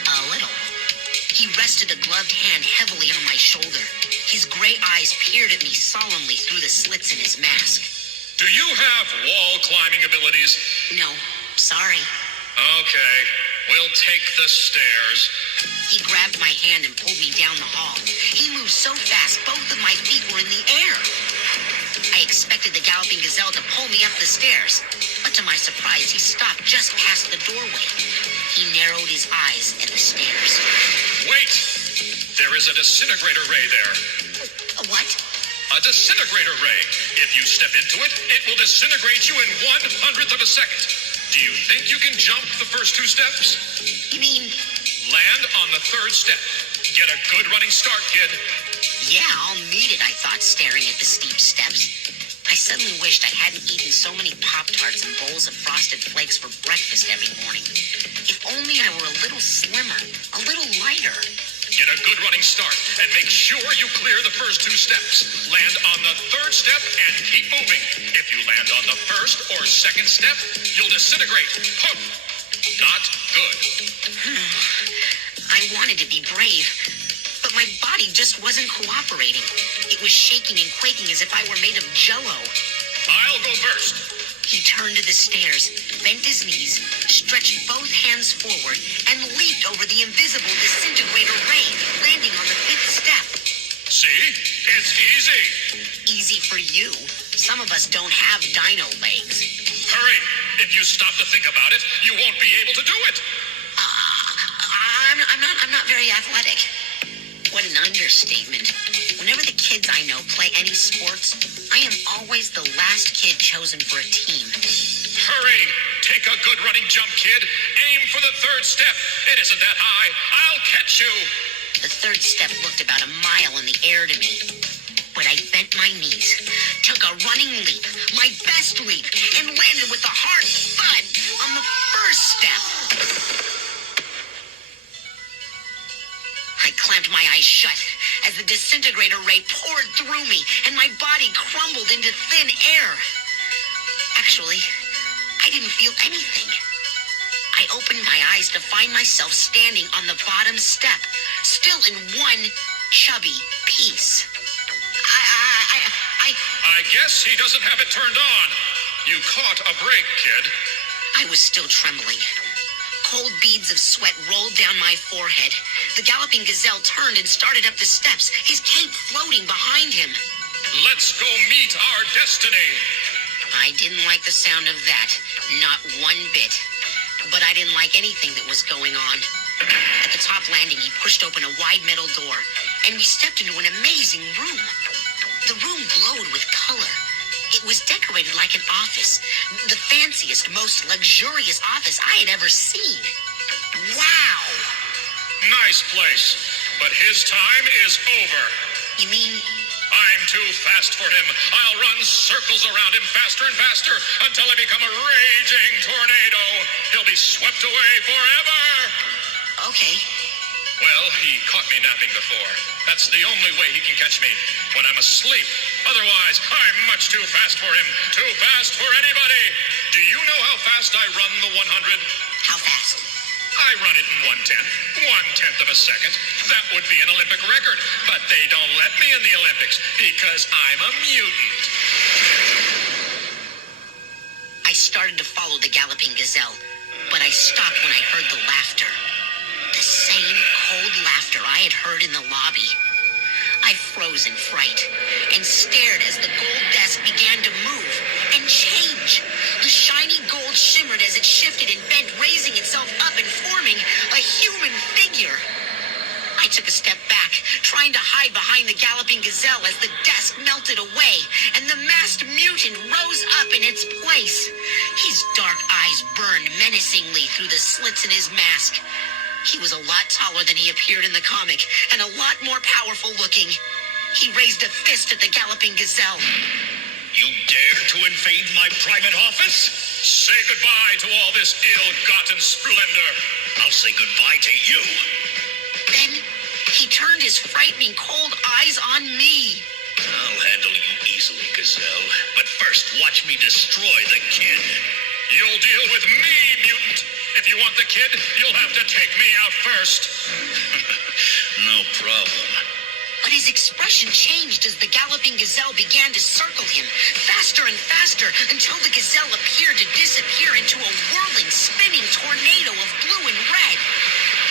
A little. He rested a gloved hand heavily on my shoulder. His gray eyes peered at me solemnly through the slits in his mask. Do you have wall climbing abilities? No, sorry. Okay, we'll take the stairs. He grabbed my hand and pulled me down the hall. He moved so fast, both of my feet were in the air. I expected the galloping gazelle to pull me up the stairs, but to my surprise, he stopped just past the doorway. He narrowed his eyes at the stairs. Wait! There is a disintegrator ray there. What? A disintegrator ray. If you step into it, it will disintegrate you in 1/100th of a second. Do you think you can jump the first 2 steps? You mean... Land on the 3rd step. Get a good running start, kid. Yeah, I'll need it, I thought, staring at the steep steps. I suddenly wished I hadn't eaten so many Pop-Tarts and bowls of Frosted Flakes for breakfast every morning. If only I were a little slimmer, a little lighter. Get a good running start and make sure you clear the first 2 steps. Land on the 3rd step and keep moving. If you land on the 1st or 2nd step, you'll disintegrate. Poof! Not good. I wanted to be brave, but my body just wasn't cooperating. It was shaking and quaking as if I were made of jello. I'll go first. He turned to the stairs, bent his knees, stretched both hands forward, and leaped over the invisible disintegrator ray, landing on the 5th step. See? It's easy. Easy for you. Some of us don't have dino legs. Hurry. If you stop to think about it, you won't be able to do it. I'm not very athletic. What an understatement. Whenever the kids I know play any sports, I am always the last kid chosen for a team. Hurry! Take a good running jump, kid. Aim for the 3rd step. It isn't that high. I'll catch you. The 3rd step looked about a mile in the air to me. But I bent my knees, took a running leap, my best leap, and landed with a hard thud on the 1st step. I clamped my eyes shut as the disintegrator ray poured through me and my body crumbled into thin air. Actually, I didn't feel anything. I opened my eyes to find myself standing on the bottom step, still in one chubby piece. I guess he doesn't have it turned on. You caught a break, kid. I was still trembling. Cold beads of sweat rolled down my forehead. The galloping gazelle turned and started up the steps, his cape floating behind him. Let's go meet our destiny. I didn't like the sound of that, not one bit. But I didn't like anything that was going on. At the top landing, he pushed open a wide metal door, and we stepped into an amazing room. The room glowed with color. It was decorated like an office, the fanciest, most luxurious office I had ever seen. Wow! Nice place, but his time is over. You mean I'm too fast for him. I'll run circles around him faster and faster until I become a raging tornado. He'll be swept away forever. okay? Well, he caught me napping before. That's the only way he can catch me, when I'm asleep. Otherwise, I'm much too fast for him. Too fast for anybody. Do you know how fast I run the 100? How fast? I run it in 1/10 of a second. That would be an Olympic record, but they don't let me in the Olympics because I'm a mutant. I started to follow the galloping gazelle, but I stopped when I heard the laughter. The same cold laughter I had heard in the lobby. I froze in fright and stared as the gold desk began to move and change. The shiny gold shimmered as it shifted and bent, raising itself up and forming a human figure. I took a step back, trying to hide behind the galloping gazelle as the desk melted away and the masked mutant rose up in its place. His dark eyes burned menacingly through the slits in his mask. He was a lot taller than he appeared in the comic and a lot more powerful looking. He raised a fist at the galloping gazelle. You dare to invade my private office? Say goodbye to all this ill-gotten splendor. I'll say goodbye to you. Then he turned his frightening cold eyes on me. I'll handle you easily, Gazelle. But first, watch me destroy the kid. You'll deal with me, mutant. If you want the kid, you'll have to take me out first. No problem. But his expression changed as the galloping gazelle began to circle him, faster and faster, until the gazelle appeared to disappear into a whirling, spinning tornado of blue and red.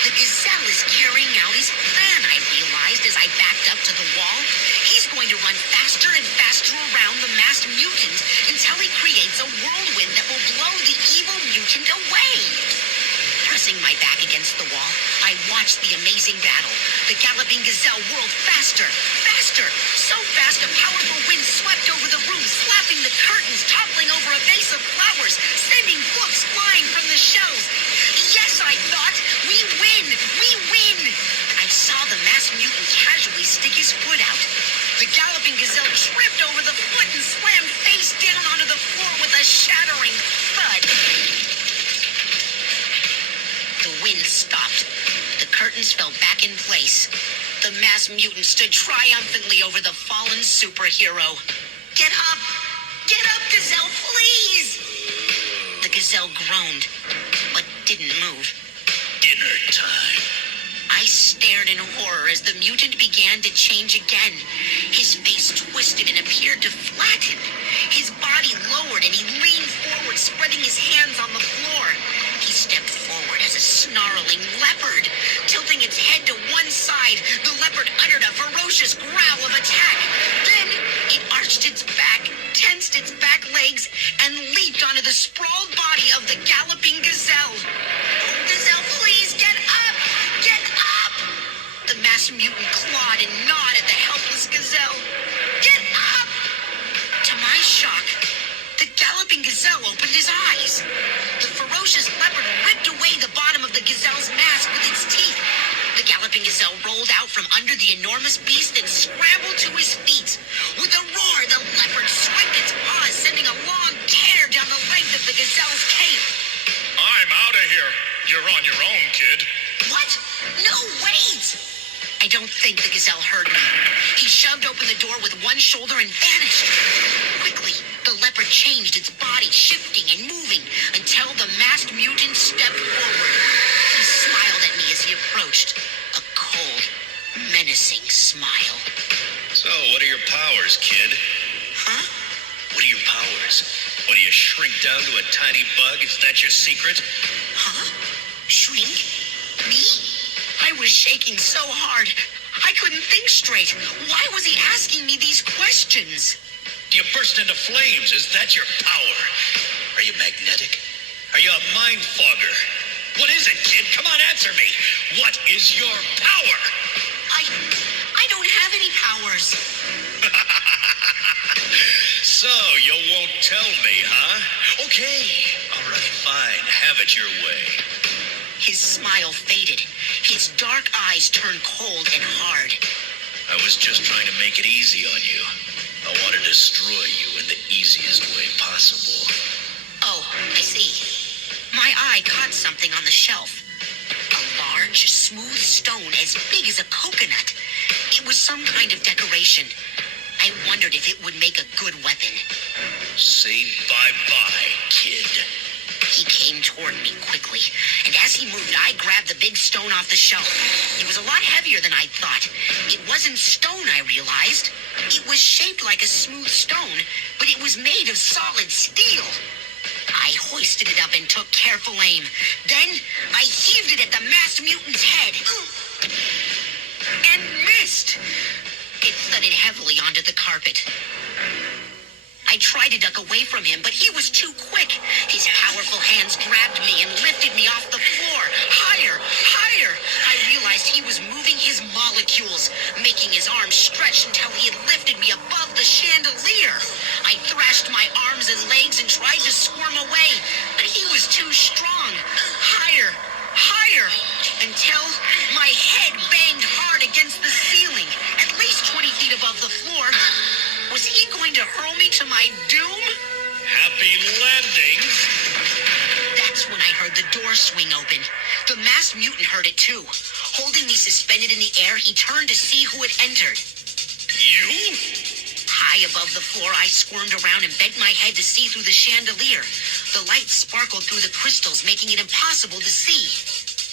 The gazelle is carrying out his plan, I realized as I backed up to the wall. He's going to run faster and faster around the masked mutant until he creates a whirlwind that will blow the evil mutant away. Pressing my back against the wall, I watched the amazing battle. The galloping gazelle whirled faster, faster, so fast a powerful wind swept over the room, slapping the curtains, toppling over a vase of flowers, sending books flying from the shelves. Yes, I thought, we win, we win. I saw the masked mutant casually stick his foot out. The galloping gazelle tripped over the foot and slammed face down onto the floor with a shattering thud. The wind stopped. The curtains fell back in place. The masked mutant stood triumphantly over the fallen superhero. Get up! Get up, gazelle, please! The gazelle groaned, but didn't move. Dinner time. I stared in horror as the mutant began to change again. His face twisted and appeared to flatten. His body lowered and he leaned forward, spreading his hands on the floor. He stepped forward as a snarling leopard. Tilting its head to one side, the leopard uttered a ferocious growl of attack. Then it arched its back, tensed its back legs, and leaped onto the sprawled body of the galloping gazelle. Oh, gazelle, please, get up! Get up! The masked mutant clawed and gnawed at the helpless gazelle. Get up! To my shock, the galloping gazelle opened his eyes. The ferocious leopard ripped away the bottom of the gazelle's mask with its teeth. The galloping gazelle rolled out from under the enormous beast and scrambled to his feet. With a roar, the leopard swiped its paws, sending a long tear down the length of the gazelle's cape. I'm out of here. You're on your own, kid. What? No, wait! I don't think the gazelle heard me. He shoved open the door with one shoulder and vanished. Quickly, the leopard carpet changed, its body shifting and moving until the masked mutant stepped forward. He smiled at me as he approached. A cold, menacing smile. So, what are your powers, kid? Huh? What are your powers? What, do you shrink down to a tiny bug? Is that your secret? Huh? Shrink? Me? I was shaking so hard, I couldn't think straight. Why was he asking me these questions? Do you burst into flames? Is that your power? Are you magnetic? Are you a mind fogger? What is it, kid? Come on, answer me. What is your power? I don't have any powers. So, you won't tell me, huh? Okay. All right, fine. Have it your way. His smile faded. His dark eyes turned cold and hard. I was just trying to make it easy on you. I want to destroy you in the easiest way possible. Oh, I see. My eye caught something on the shelf. A large, smooth stone as big as a coconut. It was some kind of decoration. I wondered if it would make a good weapon. Say bye-bye, kid. He came toward me quickly, and as he moved, I grabbed the big stone off the shelf. It was a lot heavier than I'd thought. It wasn't stone, I realized. It was shaped like a smooth stone, but it was made of solid steel. I hoisted it up and took careful aim. Then, I heaved it at the masked mutant's head. And missed. It thudded heavily onto the carpet. I tried to duck away from him, but he was too quick. His powerful hands grabbed me and lifted me off the floor. Higher, higher. I realized he was moving his molecules, making his arms stretch until he had lifted me above the chandelier. I thrashed my arms and legs and tried to squirm away, but he was too strong. Higher, higher, until my head banged hard against the ceiling, at least 20 feet above the floor. Was he going to hurl me to my doom? Happy landings. That's when I heard the door swing open. The masked mutant heard it too. Holding me suspended in the air, he turned to see who had entered. You? High above the floor, I squirmed around and bent my head to see through the chandelier. The light sparkled through the crystals, making it impossible to see.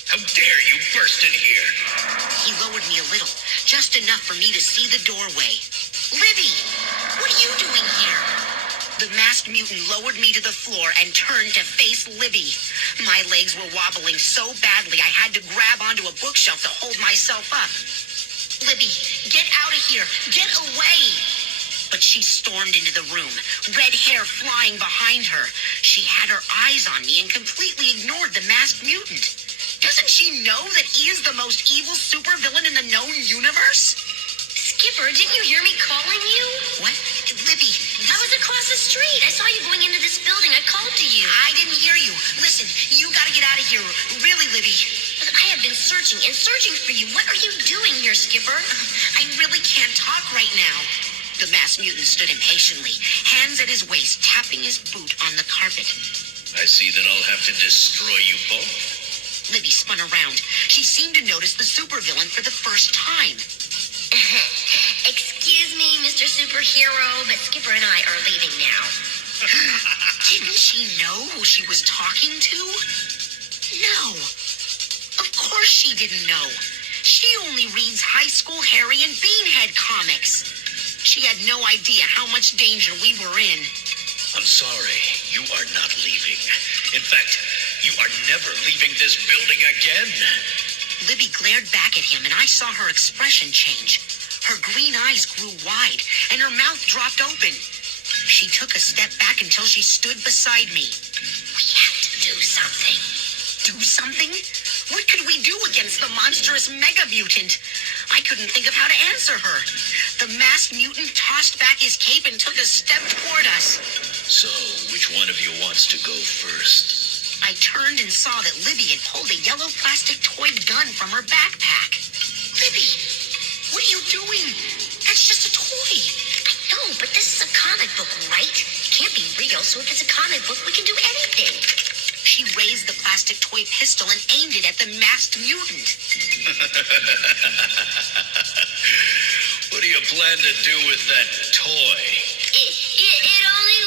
How dare you burst in here? He lowered me a little, just enough for me to see the doorway. Libby, what are you doing here? The masked mutant lowered me to the floor and turned to face Libby. My legs were wobbling so badly I had to grab onto a bookshelf to hold myself up. Libby, get out of here! Get away! But she stormed into the room, red hair flying behind her. She had her eyes on me and completely ignored the masked mutant. Doesn't she know that he is the most evil supervillain in the known universe? Skipper, didn't you hear me calling you? What? Libby, I was across the street. I saw you going into this building. I called to you. I didn't hear you. Listen, you gotta get out of here. Really, Libby. But I have been searching and searching for you. What are you doing here, Skipper? I really can't talk right now. The masked mutant stood impatiently, hands at his waist, tapping his boot on the carpet. I see that I'll have to destroy you both. Libby spun around. She seemed to notice the supervillain for the first time. Excuse me, Mr. Superhero, but Skipper and I are leaving now. Didn't she know who she was talking to? No. Of course she didn't know. She only reads high school Harry and Beanhead comics. She had no idea how much danger we were in. I'm sorry. You are not leaving. In fact, you are never leaving this building again. Libby glared back at him, and I saw her expression change. Her green eyes grew wide, and her mouth dropped open. She took a step back until she stood beside me. We have to do something. Do something? What could we do against the monstrous mega mutant? I couldn't think of how to answer her. The masked mutant tossed back his cape and took a step toward us. So, which one of you wants to go first? I turned and saw that Libby had pulled a yellow plastic toy gun from her backpack. Libby, what are you doing? That's just a toy. I know, but this is a comic book, right? It can't be real, so if it's a comic book, we can do anything. She raised the plastic toy pistol and aimed it at the masked mutant. What do you plan to do with that toy? It only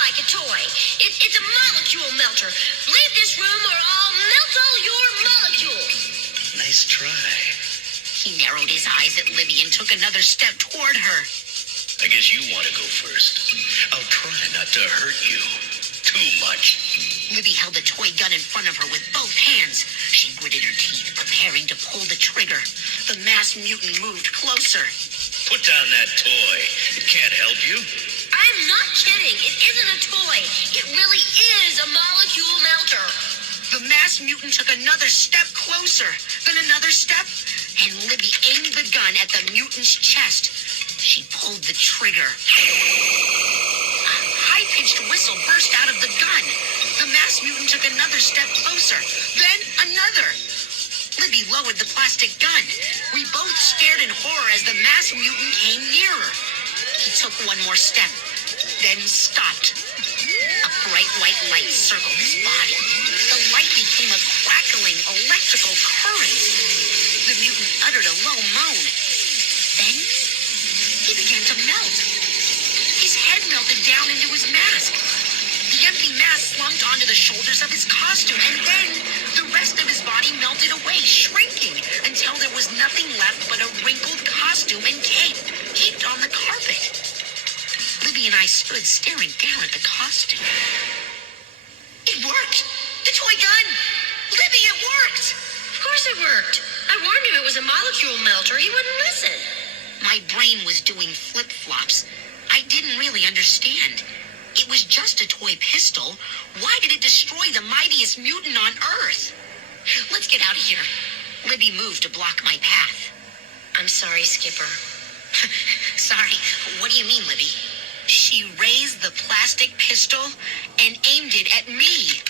like a toy. It's a molecule melter. Leave this room or I'll melt all your molecules. Nice try. He narrowed his eyes at Libby and took another step toward her. I guess you want to go first. I'll try not to hurt you too much. Libby held the toy gun in front of her with both hands. She gritted her teeth, preparing to pull the trigger. The masked mutant moved closer. Put down that toy. It can't help you. I'm not kidding. It isn't a toy. It really is a molecule melter. The masked mutant took another step closer, then another step, and Libby aimed the gun at the mutant's chest. She pulled the trigger. A high-pitched whistle burst out of the gun. The masked mutant took another step closer, then another. Libby lowered the plastic gun. We both stared in horror as the masked mutant came nearer. He took one more step, then stopped. A bright white light circled his body. The light became a crackling electrical current. The mutant uttered a low moan. Then he began to melt. His head melted down into his mask. The empty mask slumped onto the shoulders of his costume, and then the rest of his body melted away, shrinking until there was nothing left but a wrinkled costume and cape heaped on the carpet. Libby and I stood staring down at the costume. It worked! The toy gun! Libby, it worked! Of course it worked. I warned him it was a molecule melter. He wouldn't listen. My brain was doing flip-flops. I didn't really understand. It was just a toy pistol. Why did it destroy the mightiest mutant on Earth? Let's get out of here. Libby moved to block my path. I'm sorry, Skipper. Sorry, what do you mean, Libby? She raised the plastic pistol and aimed it at me.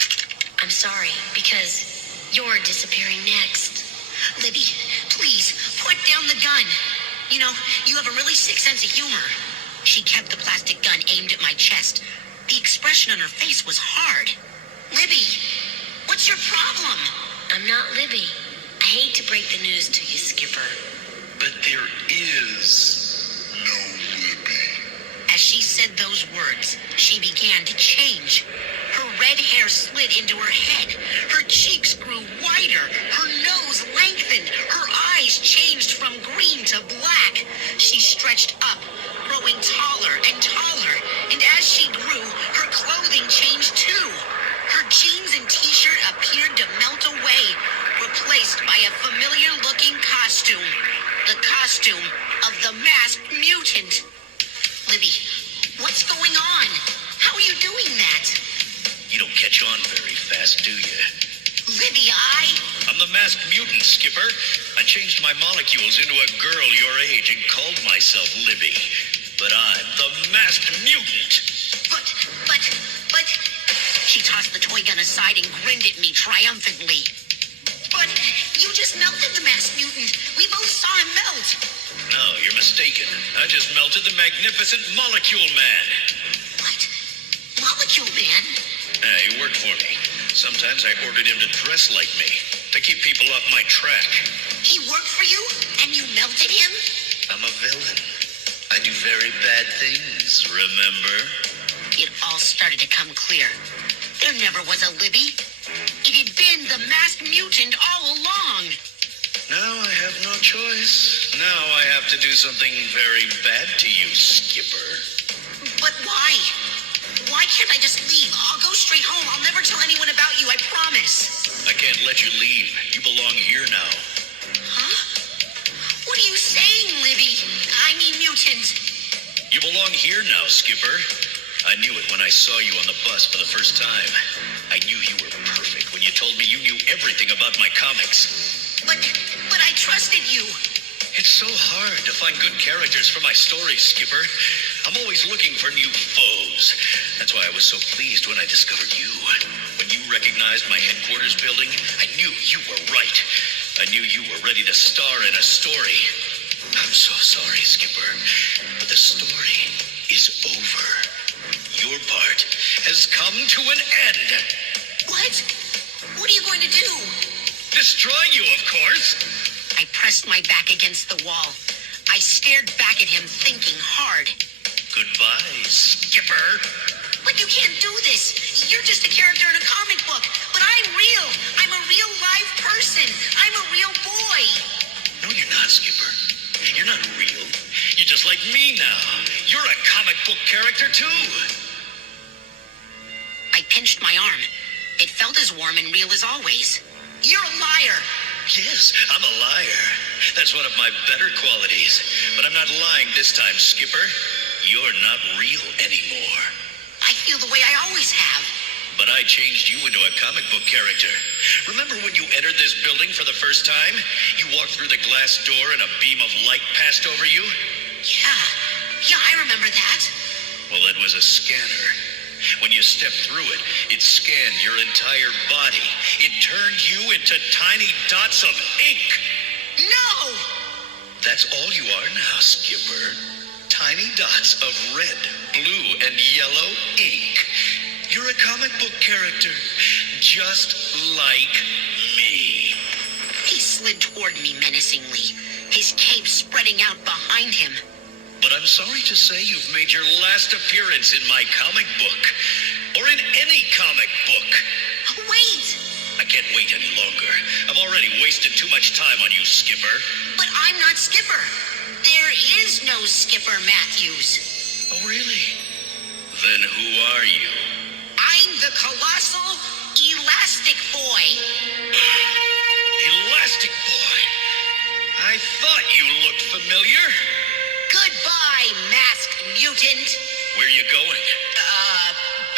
I'm sorry, because you're disappearing next. Libby, please, put down the gun. You know, you have a really sick sense of humor. She kept the plastic gun aimed at my chest. The expression on her face was hard. Libby, what's your problem? I'm not Libby. I hate to break the news to you, Skipper. But there is no Libby. As she said those words, she began to change. Her red hair slid into her head. Her cheeks grew wider. Her nose lengthened. Her eyes changed from green to black. She stretched up, growing taller and taller. And as she grew, her clothing changed too. Her jeans and t-shirt appeared to melt away, replaced by a familiar-looking costume. The costume of the masked mutant. Libby, what's going on? How are you doing that? You don't catch on very fast, do you? Libby, I'm the masked mutant, Skipper. I changed my molecules into a girl your age and called myself Libby. But I'm the masked mutant. But... She tossed the toy gun aside and grinned at me triumphantly. But you just melted the masked mutant. We both saw him melt. No, you're mistaken. I just melted the magnificent Molecule Man. What? Molecule Man? Yeah, he worked for me. Sometimes I ordered him to dress like me, to keep people off my track. He worked for you? And you melted him? I'm a villain. I do very bad things, remember? It all started to come clear. There never was a Libby. It had been the masked mutant all along. Now I have no choice. Now I have to do something very bad to you, Skipper. But why? Why can't I just leave? I'll go straight home. I'll never tell anyone about you, I promise. I can't let you leave. You belong here now. Huh? What are you saying, Libby? I mean mutant. You belong here now, Skipper. I knew it when I saw you on the bus for the first time. I knew you were perfect when you told me you knew everything about my comics. But I trusted you. It's so hard to find good characters for my stories, Skipper. I'm always looking for new foes. That's why I was so pleased when I discovered you. When you recognized my headquarters building, I knew you were right. I knew you were ready to star in a story. I'm so sorry, Skipper, but the story is over. Your part has come to an end. What? What are you going to do? Destroy you, of course. I pressed my back against the wall. I stared back at him, thinking hard. Goodbye, Skipper. But you can't do this. You're just a character in a comic book. But I'm real. I'm a real live person. I'm a real boy. No, you're not, Skipper. You're not real. You're just like me now. You're a comic book character, too. I pinched my arm. It felt as warm and real as always. You're a liar. Yes, I'm a liar. That's one of my better qualities. But I'm not lying this time, Skipper. You're not real anymore. I feel the way I always have. But I changed you into a comic book character. Remember when you entered this building for the first time? You walked through the glass door and a beam of light passed over you? Yeah, I remember that. Well, that was a scanner. When you stepped through it, it scanned your entire body. It turned you into tiny dots of ink. No! That's all you are now, Skipper. Tiny dots of red, blue, and yellow ink. You're a comic book character, just like me. He slid toward me menacingly, his cape spreading out behind him. But I'm sorry to say you've made your last appearance in my comic book. Or in any comic book. Wait! I can't wait any longer. I've already wasted too much time on you, Skipper. But I'm not Skipper. There is no Skipper Matthews. Oh, really? Then who are you? I'm the colossal Elastic Boy. Elastic Boy. I thought you looked familiar. Goodbye, masked mutant. Where you going?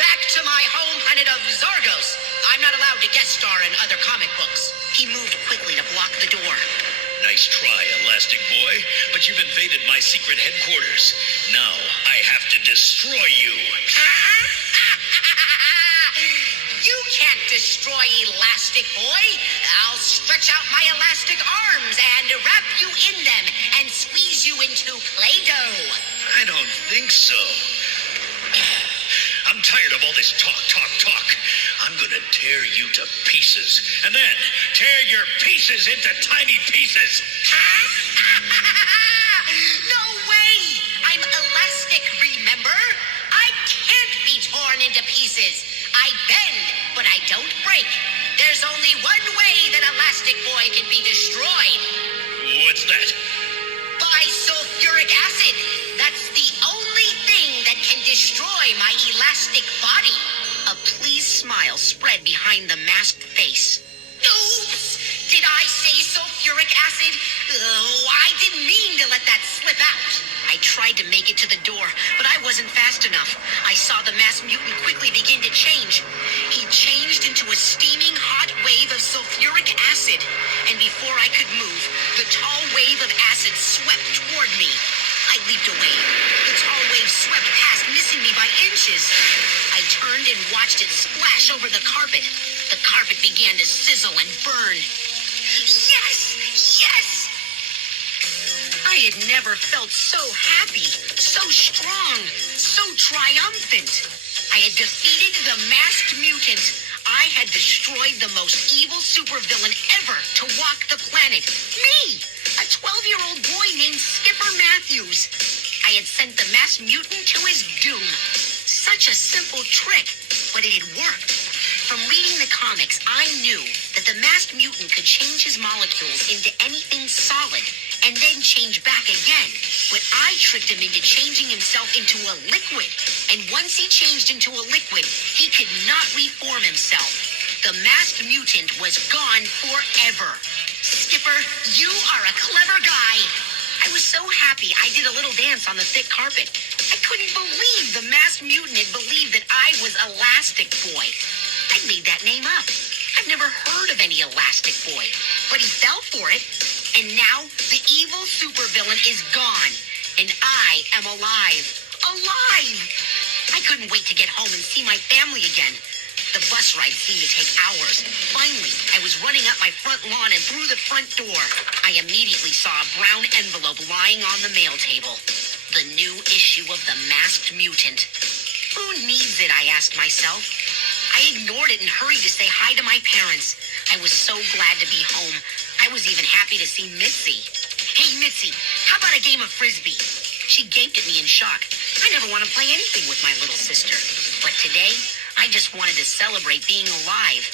Back to my home planet of Zargos. I'm not allowed to guest star in other comic books. He moved quickly to block the door. Nice try, Elastic Boy, but you've invaded my secret headquarters. Now I have to destroy you. You can't destroy Elastic Boy. I'll stretch out my elastic arms and wrap you in them and squeeze you into Play-Doh. I don't think so. I'm tired of all this talk. I'm gonna tear you to pieces, and then tear your pieces into tiny pieces. No way! I'm elastic, remember? I can't be torn into pieces. I bend, but I don't break. There's only one way that Elastic Boy can be destroyed. What's that? By sulfuric acid. That's the only thing that can destroy my elastic body. A pleased smile spread behind the masked face. Oops! Did I say sulfuric acid? Oh, I didn't mean to let that slip out. I tried to make it to the door, but I wasn't fast enough. I saw the masked mutant quickly begin to change. He changed into a steaming hot wave of sulfuric acid. And before I could move, the tall wave of acid swept toward me. I leaped away. The tall wave swept past, missing me by inches. I turned and watched it splash over the carpet. The carpet began to sizzle and burn. Yes! Yes! I had never felt so happy, so strong, so triumphant. I had defeated the masked mutant. I had destroyed the most evil supervillain ever to walk the planet. Me! A 12-year-old boy named Skipper Matthews. I had sent the masked mutant to his doom. Such a simple trick, but it had worked. From reading the comics, I knew that the masked mutant could change his molecules into anything solid and then change back again. But I tricked him into changing himself into a liquid. And once he changed into a liquid, he could not reform himself. The masked mutant was gone forever. Skipper, you are a clever guy. I was so happy I did a little dance on the thick carpet. I couldn't believe the masked mutant had believed that I was Elastic Boy. I made that name up. I've never heard of any Elastic Boy. But he fell for it. And now the evil supervillain is gone. And I am alive. Alive! I couldn't wait to get home and see my family again. The bus ride seemed to take hours. Finally, I was running up my front lawn and through the front door. I immediately saw a brown envelope lying on the mail table. The new issue of The Masked Mutant. Who needs it, I asked myself. I ignored it and hurried to say hi to my parents. I was so glad to be home. I was even happy to see Mitzi. Hey, Mitzi, how about a game of Frisbee? She gaped at me in shock. I never want to play anything with my little sister. But today, I just wanted to celebrate being alive.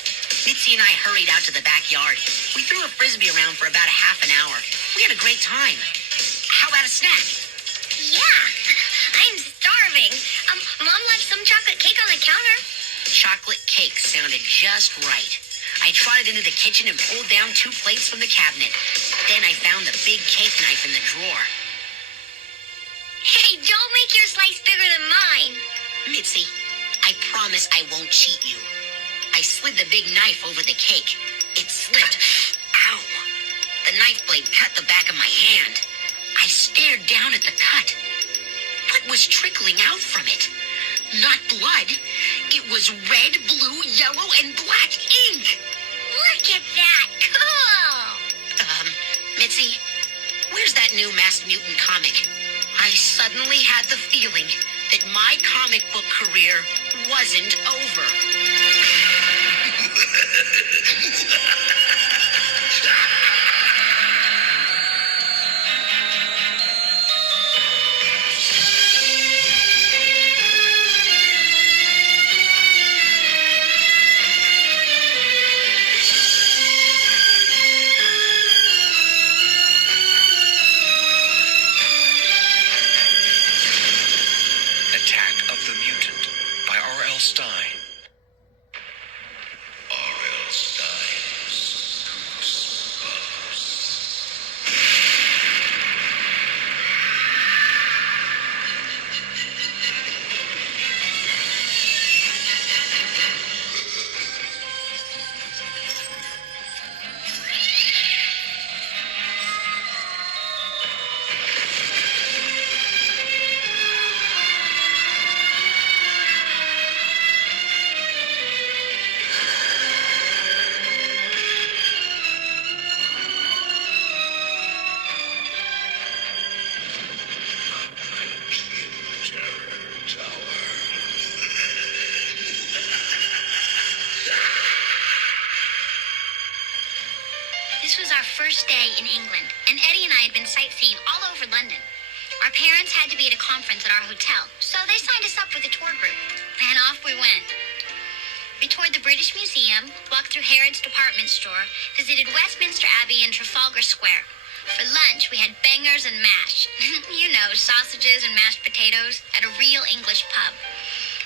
Mitzi and I hurried out to the backyard. We threw a frisbee around for about a half an hour. We had a great time. How about a snack? Yeah, I'm starving. Mom left some chocolate cake on the counter. Chocolate cake sounded just right. I trotted into the kitchen and pulled down 2 plates from the cabinet. Then I found the big cake knife in the drawer. Hey, don't make your slice bigger than mine. Mitzi, I promise I won't cheat you. I slid the big knife over the cake. It slipped. Ow! The knife blade cut the back of my hand. I stared down at the cut. What was trickling out from it? Not blood. It was red, blue, yellow, and black ink. Look at that. Cool. Mitzi, where's that new Masked Mutant comic? I suddenly had the feeling that my comic book career wasn't over. Attack of the Mutant by R.L. Stein. R.L. Stein's This was our first day in England, and Eddie and I had been sightseeing all over London. Our parents had to be at a conference at our hotel, so they signed us up with a tour group, and off we went. We toured the British Museum, walked through Harrods department store, visited Westminster Abbey and Trafalgar Square. For lunch, we had bangers and mash. You know, sausages and mashed potatoes at a real English pub.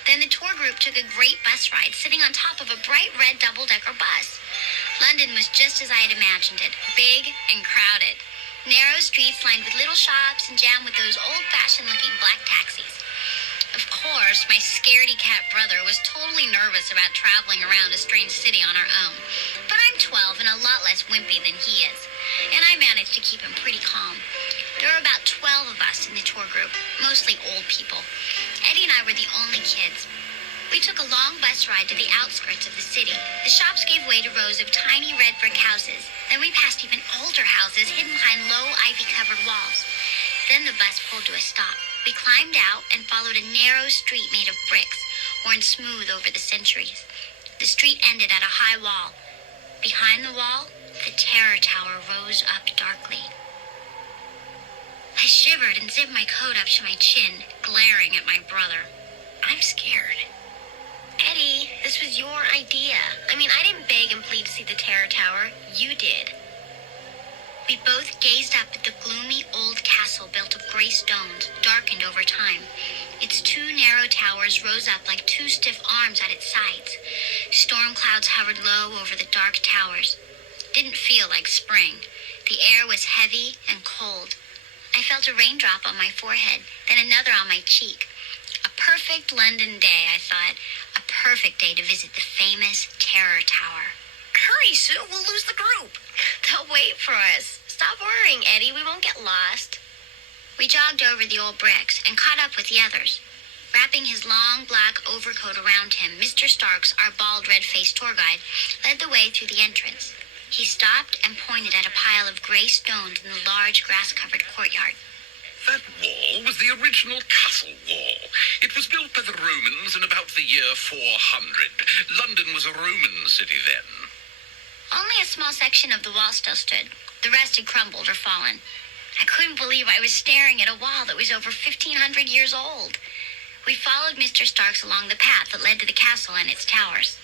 Then the tour group took a great bus ride, sitting on top of a bright red double-decker bus. London was just as I had imagined it, big and crowded. Narrow streets lined with little shops and jammed with those old-fashioned looking black taxis. Of course, my scaredy-cat brother was totally nervous about traveling around a strange city on our own. But I'm 12 and a lot less wimpy than he is, and I managed to keep him pretty calm. There were about 12 of us in the tour group, mostly old people. Eddie and I were the only kids. We took a long bus ride to the outskirts of the city. The shops gave way to rows of tiny red brick houses. Then we passed even older houses hidden behind low ivy-covered walls. Then the bus pulled to a stop. We climbed out and followed a narrow street made of bricks, worn smooth over the centuries. The street ended at a high wall. Behind the wall, the terror tower rose up darkly. I shivered and zipped my coat up to my chin, glaring at my brother. I'm scared. Eddie, this was your idea. I mean, I didn't beg and plead to see the terror tower. You did. We both gazed up at the gloomy old castle built of gray stones, darkened over time. Its 2 narrow towers rose up like 2 stiff arms at its sides. Storm clouds hovered low over the dark towers. Didn't feel like spring. The air was heavy and cold. I felt a raindrop on my forehead, then another on my cheek. A perfect London day, I thought. A perfect day to visit the famous Terror Tower. Hurry, Sue. We'll lose the group. They'll wait for us. Stop worrying, Eddie. We won't get lost. We jogged over the old bricks and caught up with the others. Wrapping his long black overcoat around him, Mr. Starks, our bald, red-faced tour guide, led the way through the entrance. He stopped and pointed at a pile of gray stones in the large, grass-covered courtyard. That wall was the original castle wall. It was built by the Romans in about the year 400. London was a Roman city then. Only a small section of the wall still stood. The rest had crumbled or fallen. I couldn't believe I was staring at a wall that was over 1,500 years old. We followed Mr. Starks along the path that led to the castle and its towers.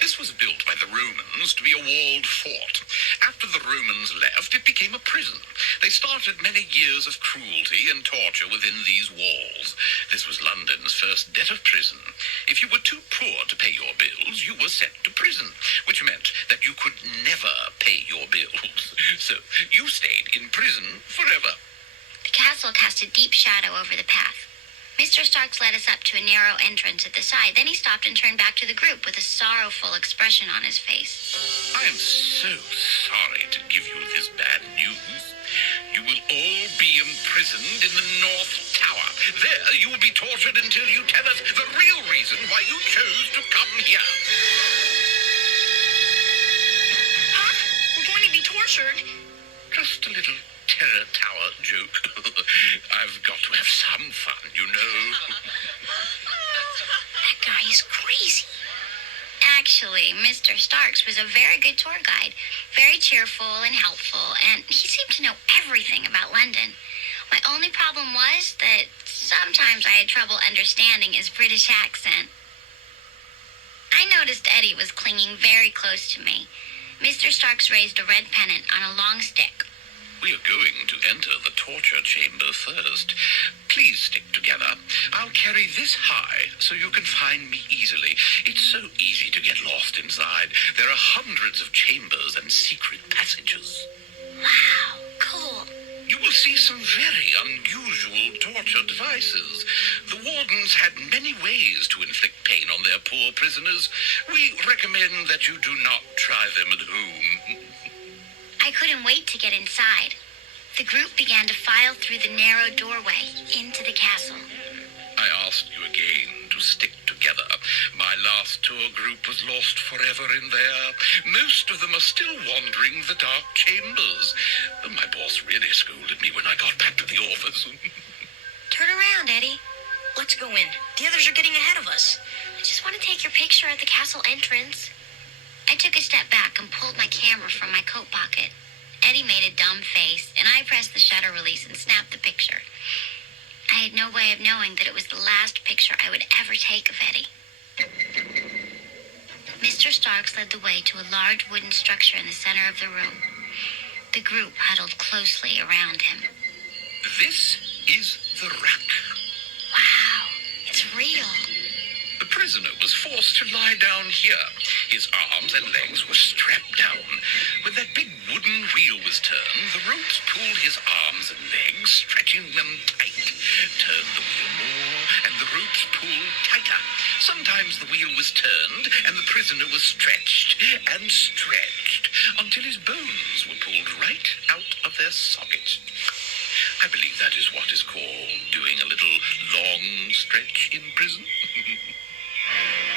This was built by the Romans to be a walled fort. After the Romans left, it became a prison. They started many years of cruelty and torture within these walls. This was London's first debt of prison. If you were too poor to pay your bills, you were sent to prison, which meant that you could never pay your bills. So you stayed in prison forever. The castle cast a deep shadow over the path. Mr. Starks led us up to a narrow entrance at the side. Then he stopped and turned back to the group with a sorrowful expression on his face. I am so sorry to give you this bad news. You will all be imprisoned in the North Tower. There you will be tortured until you tell us the real reason why you chose to come here. Huh? We're going to be tortured? Just a little Terror Tower joke. I've got to have some fun, you know. That guy is crazy. Actually, Mr. Starks was a very good tour guide, very cheerful and helpful, and he seemed to know everything about London. My only problem was that sometimes I had trouble understanding his British accent. I noticed Eddie was clinging very close to me. Mr. Starks raised a red pennant on a long stick. We are going to enter the torture chamber first. Please stick together. I'll carry this high so you can find me easily. It's so easy to get lost inside. There are hundreds of chambers and secret passages. Wow, cool. You will see some very unusual torture devices. The wardens had many ways to inflict pain on their poor prisoners. We recommend that you do not try them at home. I couldn't wait to get inside. The group began to file through the narrow doorway into the castle. I ask you again to stick together. My last tour group was lost forever in there. Most of them are still wandering the dark chambers. My boss really scolded me when I got back to the office. Turn around, Eddie. Let's go in. The others are getting ahead of us. I just want to take your picture at the castle entrance. I took a step back and pulled my camera from my coat pocket. Eddie made a dumb face, and I pressed the shutter release and snapped the picture. I had no way of knowing that it was the last picture I would ever take of Eddie. Mr. Starks led the way to a large wooden structure in the center of the room. The group huddled closely around him. This is the rack. Wow, it's real. The prisoner was forced to lie down here. His arms and legs were strapped down. When that big wooden wheel was turned, the ropes pulled his arms and legs, stretching them tight. Turn the wheel more, and the ropes pulled tighter. Sometimes the wheel was turned, and the prisoner was stretched and stretched until his bones were pulled right out of their sockets. I believe that is what is called doing a little long stretch in prison.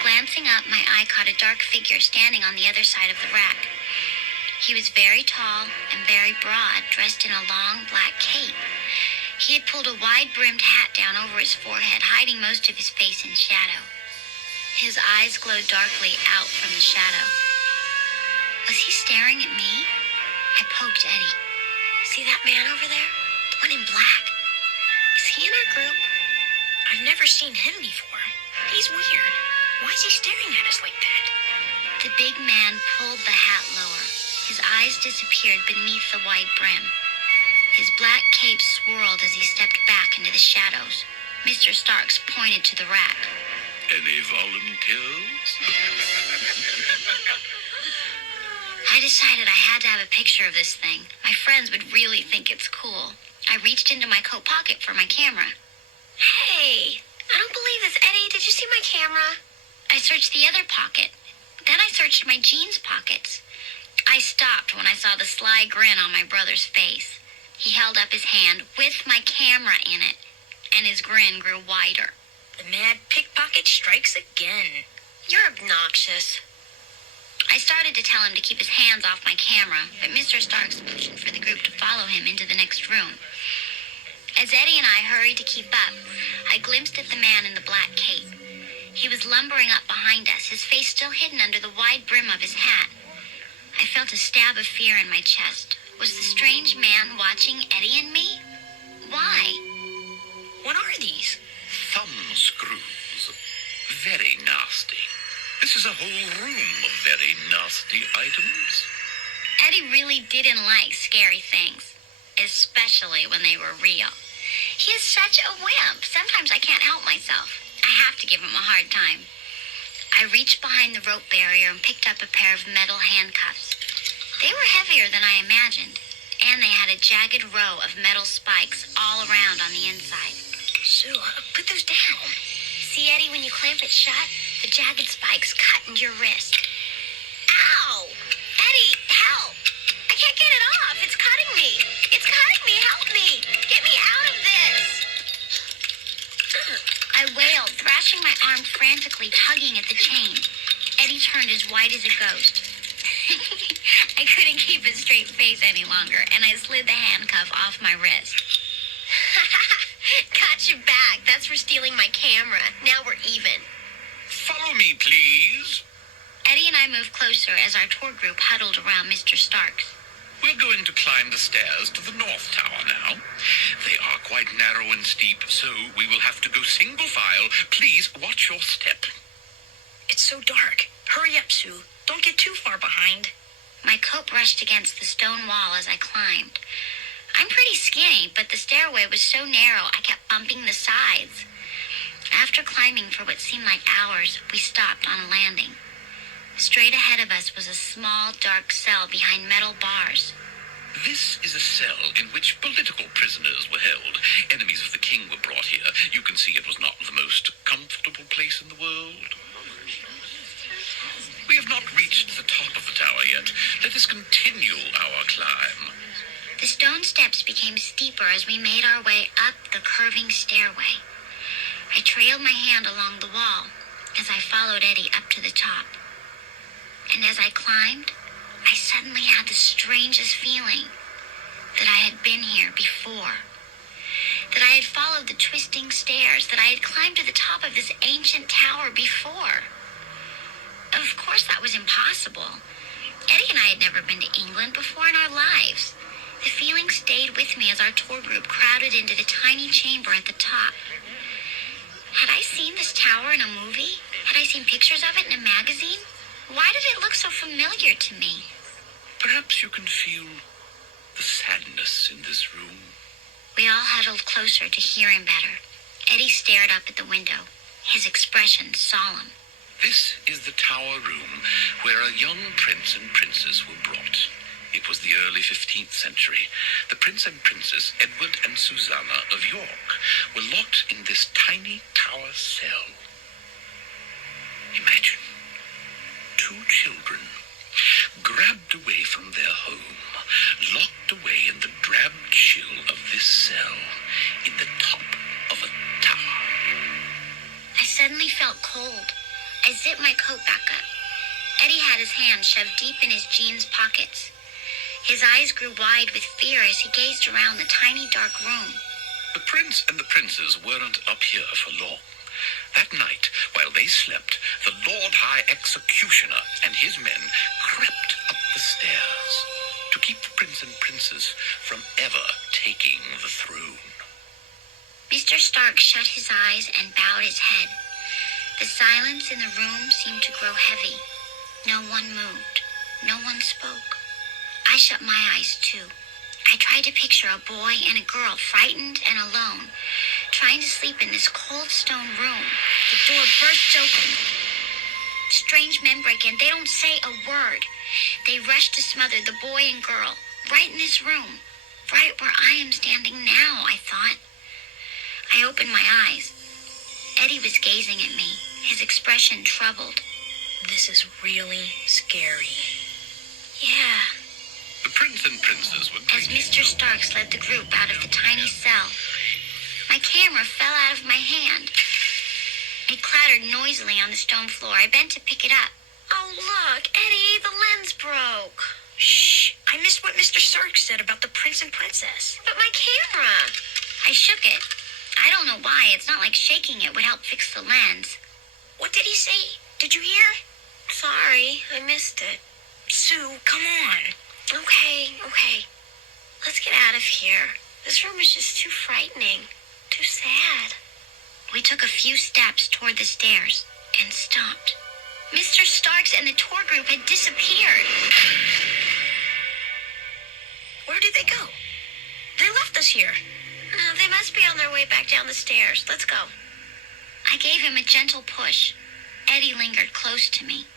Glancing up, my eye caught a dark figure standing on the other side of the rack. He was very tall and very broad, dressed in a long black cape. He had pulled a wide-brimmed hat down over his forehead, hiding most of his face in shadow. His eyes glowed darkly out from the shadow. Was he staring at me? I poked Eddie. See that man over there? The one in black? Is he in our group? I've never seen him before. He's weird. Why is he staring at us like that? The big man pulled the hat lower. His eyes disappeared beneath the wide brim. His black cape swirled as he stepped back into the shadows. Mr. Starks pointed to the rack. Any volunteers? I decided I had to have a picture of this thing. My friends would really think it's cool. I reached into my coat pocket for my camera. Hey, I don't believe this, Eddie. Did you see my camera? I searched the other pocket. Then I searched my jeans pockets. I stopped when I saw the sly grin on my brother's face. He held up his hand with my camera in it, and his grin grew wider. The mad pickpocket strikes again. You're obnoxious. I started to tell him to keep his hands off my camera, but Mr. Starks motioned for the group to follow him into the next room. As Eddie and I hurried to keep up, I glimpsed at the man in the black cape. He was lumbering up behind us, his face still hidden under the wide brim of his hat. I felt a stab of fear in my chest. Was the strange man watching Eddie and me? Why? What are these? Thumb screws. Very nasty. This is a whole room of very nasty items. Eddie really didn't like scary things, especially when they were real. He is such a wimp. Sometimes I can't help myself. I have to give him a hard time. I reached behind the rope barrier and picked up a pair of metal handcuffs. They were heavier than I imagined, and they had a jagged row of metal spikes all around on the inside. Sue, put those down. See, Eddie, when you clamp it shut, the jagged spikes cut into your wrist. Ow! Eddie, help! I can't get it off. It's cutting me. It's cutting me. Help me. Get me out of this. I wailed, thrashing my arm frantically, tugging at the chain. Eddie turned as white as a ghost. I couldn't keep a straight face any longer, and I slid the handcuff off my wrist. Got you back. That's for stealing my camera. Now we're even. Follow me, please. Eddie and I moved closer as our tour group huddled around Mr. Starks. We're going to climb the stairs to the North Tower now. They are quite narrow and steep, so we will have to go single file. Please watch your step. It's so dark. Hurry up, Sue. Don't get too far behind. My coat brushed against the stone wall as I climbed. I'm pretty skinny, but the stairway was so narrow I kept bumping the sides. After climbing for what seemed like hours, we stopped on a landing. Straight ahead of us was a small, dark cell behind metal bars. This is a cell in which political prisoners were held. Enemies of the king were brought here. You can see it was not the most comfortable place in the world. We have not reached the top of the tower yet. Let us continue our climb. The stone steps became steeper as we made our way up the curving stairway. I trailed my hand along the wall as I followed Eddie up to the top. And as I climbed, I suddenly had the strangest feeling that I had been here before. That I had followed the twisting stairs, that I had climbed to the top of this ancient tower before. Of course, that was impossible. Eddie and I had never been to England before in our lives. The feeling stayed with me as our tour group crowded into the tiny chamber at the top. Had I seen this tower in a movie? Had I seen pictures of it in a magazine? Why did it look so familiar to me? Perhaps you can feel the sadness in this room. We all huddled closer to hear him better. Eddie stared up at the window, his expression solemn. This is the tower room where a young prince and princess were brought. It was the early 15th century. The prince and princess, Edward and Susanna of York, were locked in this tiny tower cell. Imagine 2 children grabbed away from their home, locked away in the drab chill of this cell in the top of a tower. I suddenly felt cold. I zipped my coat back up. Eddie had his hands shoved deep in his jeans pockets. His eyes grew wide with fear as he gazed around the tiny dark room. The prince and the princess weren't up here for long. That night, while they slept, the Lord High Executioner and his men crept up the stairs to keep the prince and princess from ever taking the throne. Mr. Stark shut his eyes and bowed his head. The silence in the room seemed to grow heavy. No one moved. No one spoke. I shut my eyes too. I tried to picture a boy and a girl, frightened and alone, trying to sleep in this cold stone room. The door bursts open. Strange men break in. They don't say a word. They rush to smother the boy and girl, right in this room, right where I am standing now, I thought. I opened my eyes. Eddie was gazing at me, his expression troubled. This is really scary. Yeah. The prince and princess were As drinking. Mr. Starks led the group out of the tiny cell, my camera fell out of my hand. It clattered noisily on the stone floor. I bent to pick it up. Oh, look, Eddie, the lens broke. Shh! I missed what Mr. Stark said about the prince and princess. But my camera. I shook it. I don't know why. It's not like shaking it would help fix the lens. What did he say? Did you hear? Sorry, I missed it. Sue, come on. Okay. Let's get out of here. This room is just too frightening. Too sad. We took a few steps toward the stairs and stopped. Mr. Starks and the tour group had disappeared. Where did they go? They left us here. No, they must be on their way back down the stairs. Let's go. I gave him a gentle push. Eddie lingered close to me.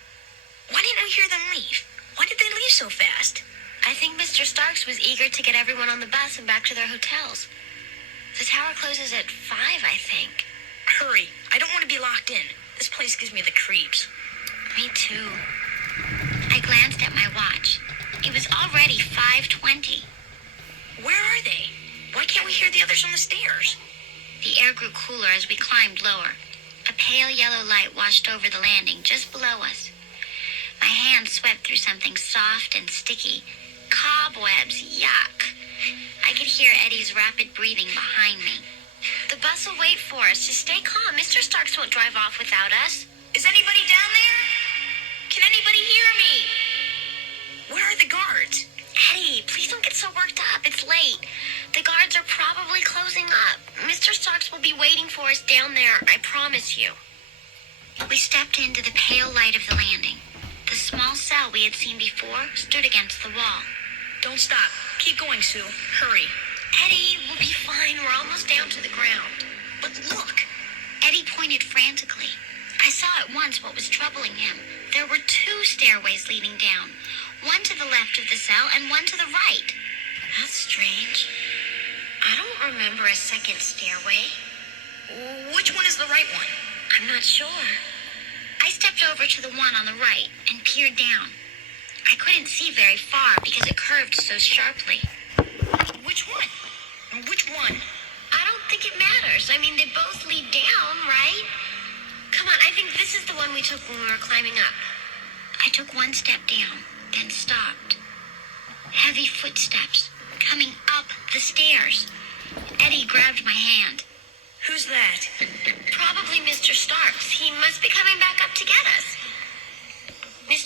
Why didn't we hear them leave? Why did they leave so fast? I think Mr. Starks was eager to get everyone on the bus and back to their hotels. The tower closes at 5, I think. Hurry. I don't want to be locked in. This place gives me the creeps. Me too. I glanced at my watch. It was already 5:20. Where are they? Why can't we hear the others on the stairs? The air grew cooler as we climbed lower. A pale yellow light washed over the landing just below us. My hand swept through something soft and sticky. Cobwebs, yuck. I could hear Eddie's rapid breathing behind me. The bus will wait for us. Just stay calm. Mr. Starks won't drive off without us. Is anybody down there? Can anybody hear me? Where are the guards? Eddie, please don't get so worked up. It's late. The guards are probably closing up. Mr. Starks will be waiting for us down there, I promise you. We stepped into the pale light of the landing. The small cell we had seen before stood against the wall. Don't stop. Keep going, Sue. Hurry. Eddie, we'll be fine. We're almost down to the ground. But look. Eddie pointed frantically. I saw at once what was troubling him. There were 2 stairways leading down. One to the left of the cell and one to the right. That's strange. I don't remember a second stairway. Which one is the right one? I'm not sure. I stepped over to the one on the right and peered down. I couldn't see very far because it curved so sharply. Which one? Which one? I don't think it matters. I mean, they both lead down, right? Come on, I think this is the one we took when we were climbing up. I took one step down, then stopped. Heavy footsteps coming up the stairs. Eddie grabbed my hand. Who's that? Probably Mr. Starks. He must be coming back up to get us.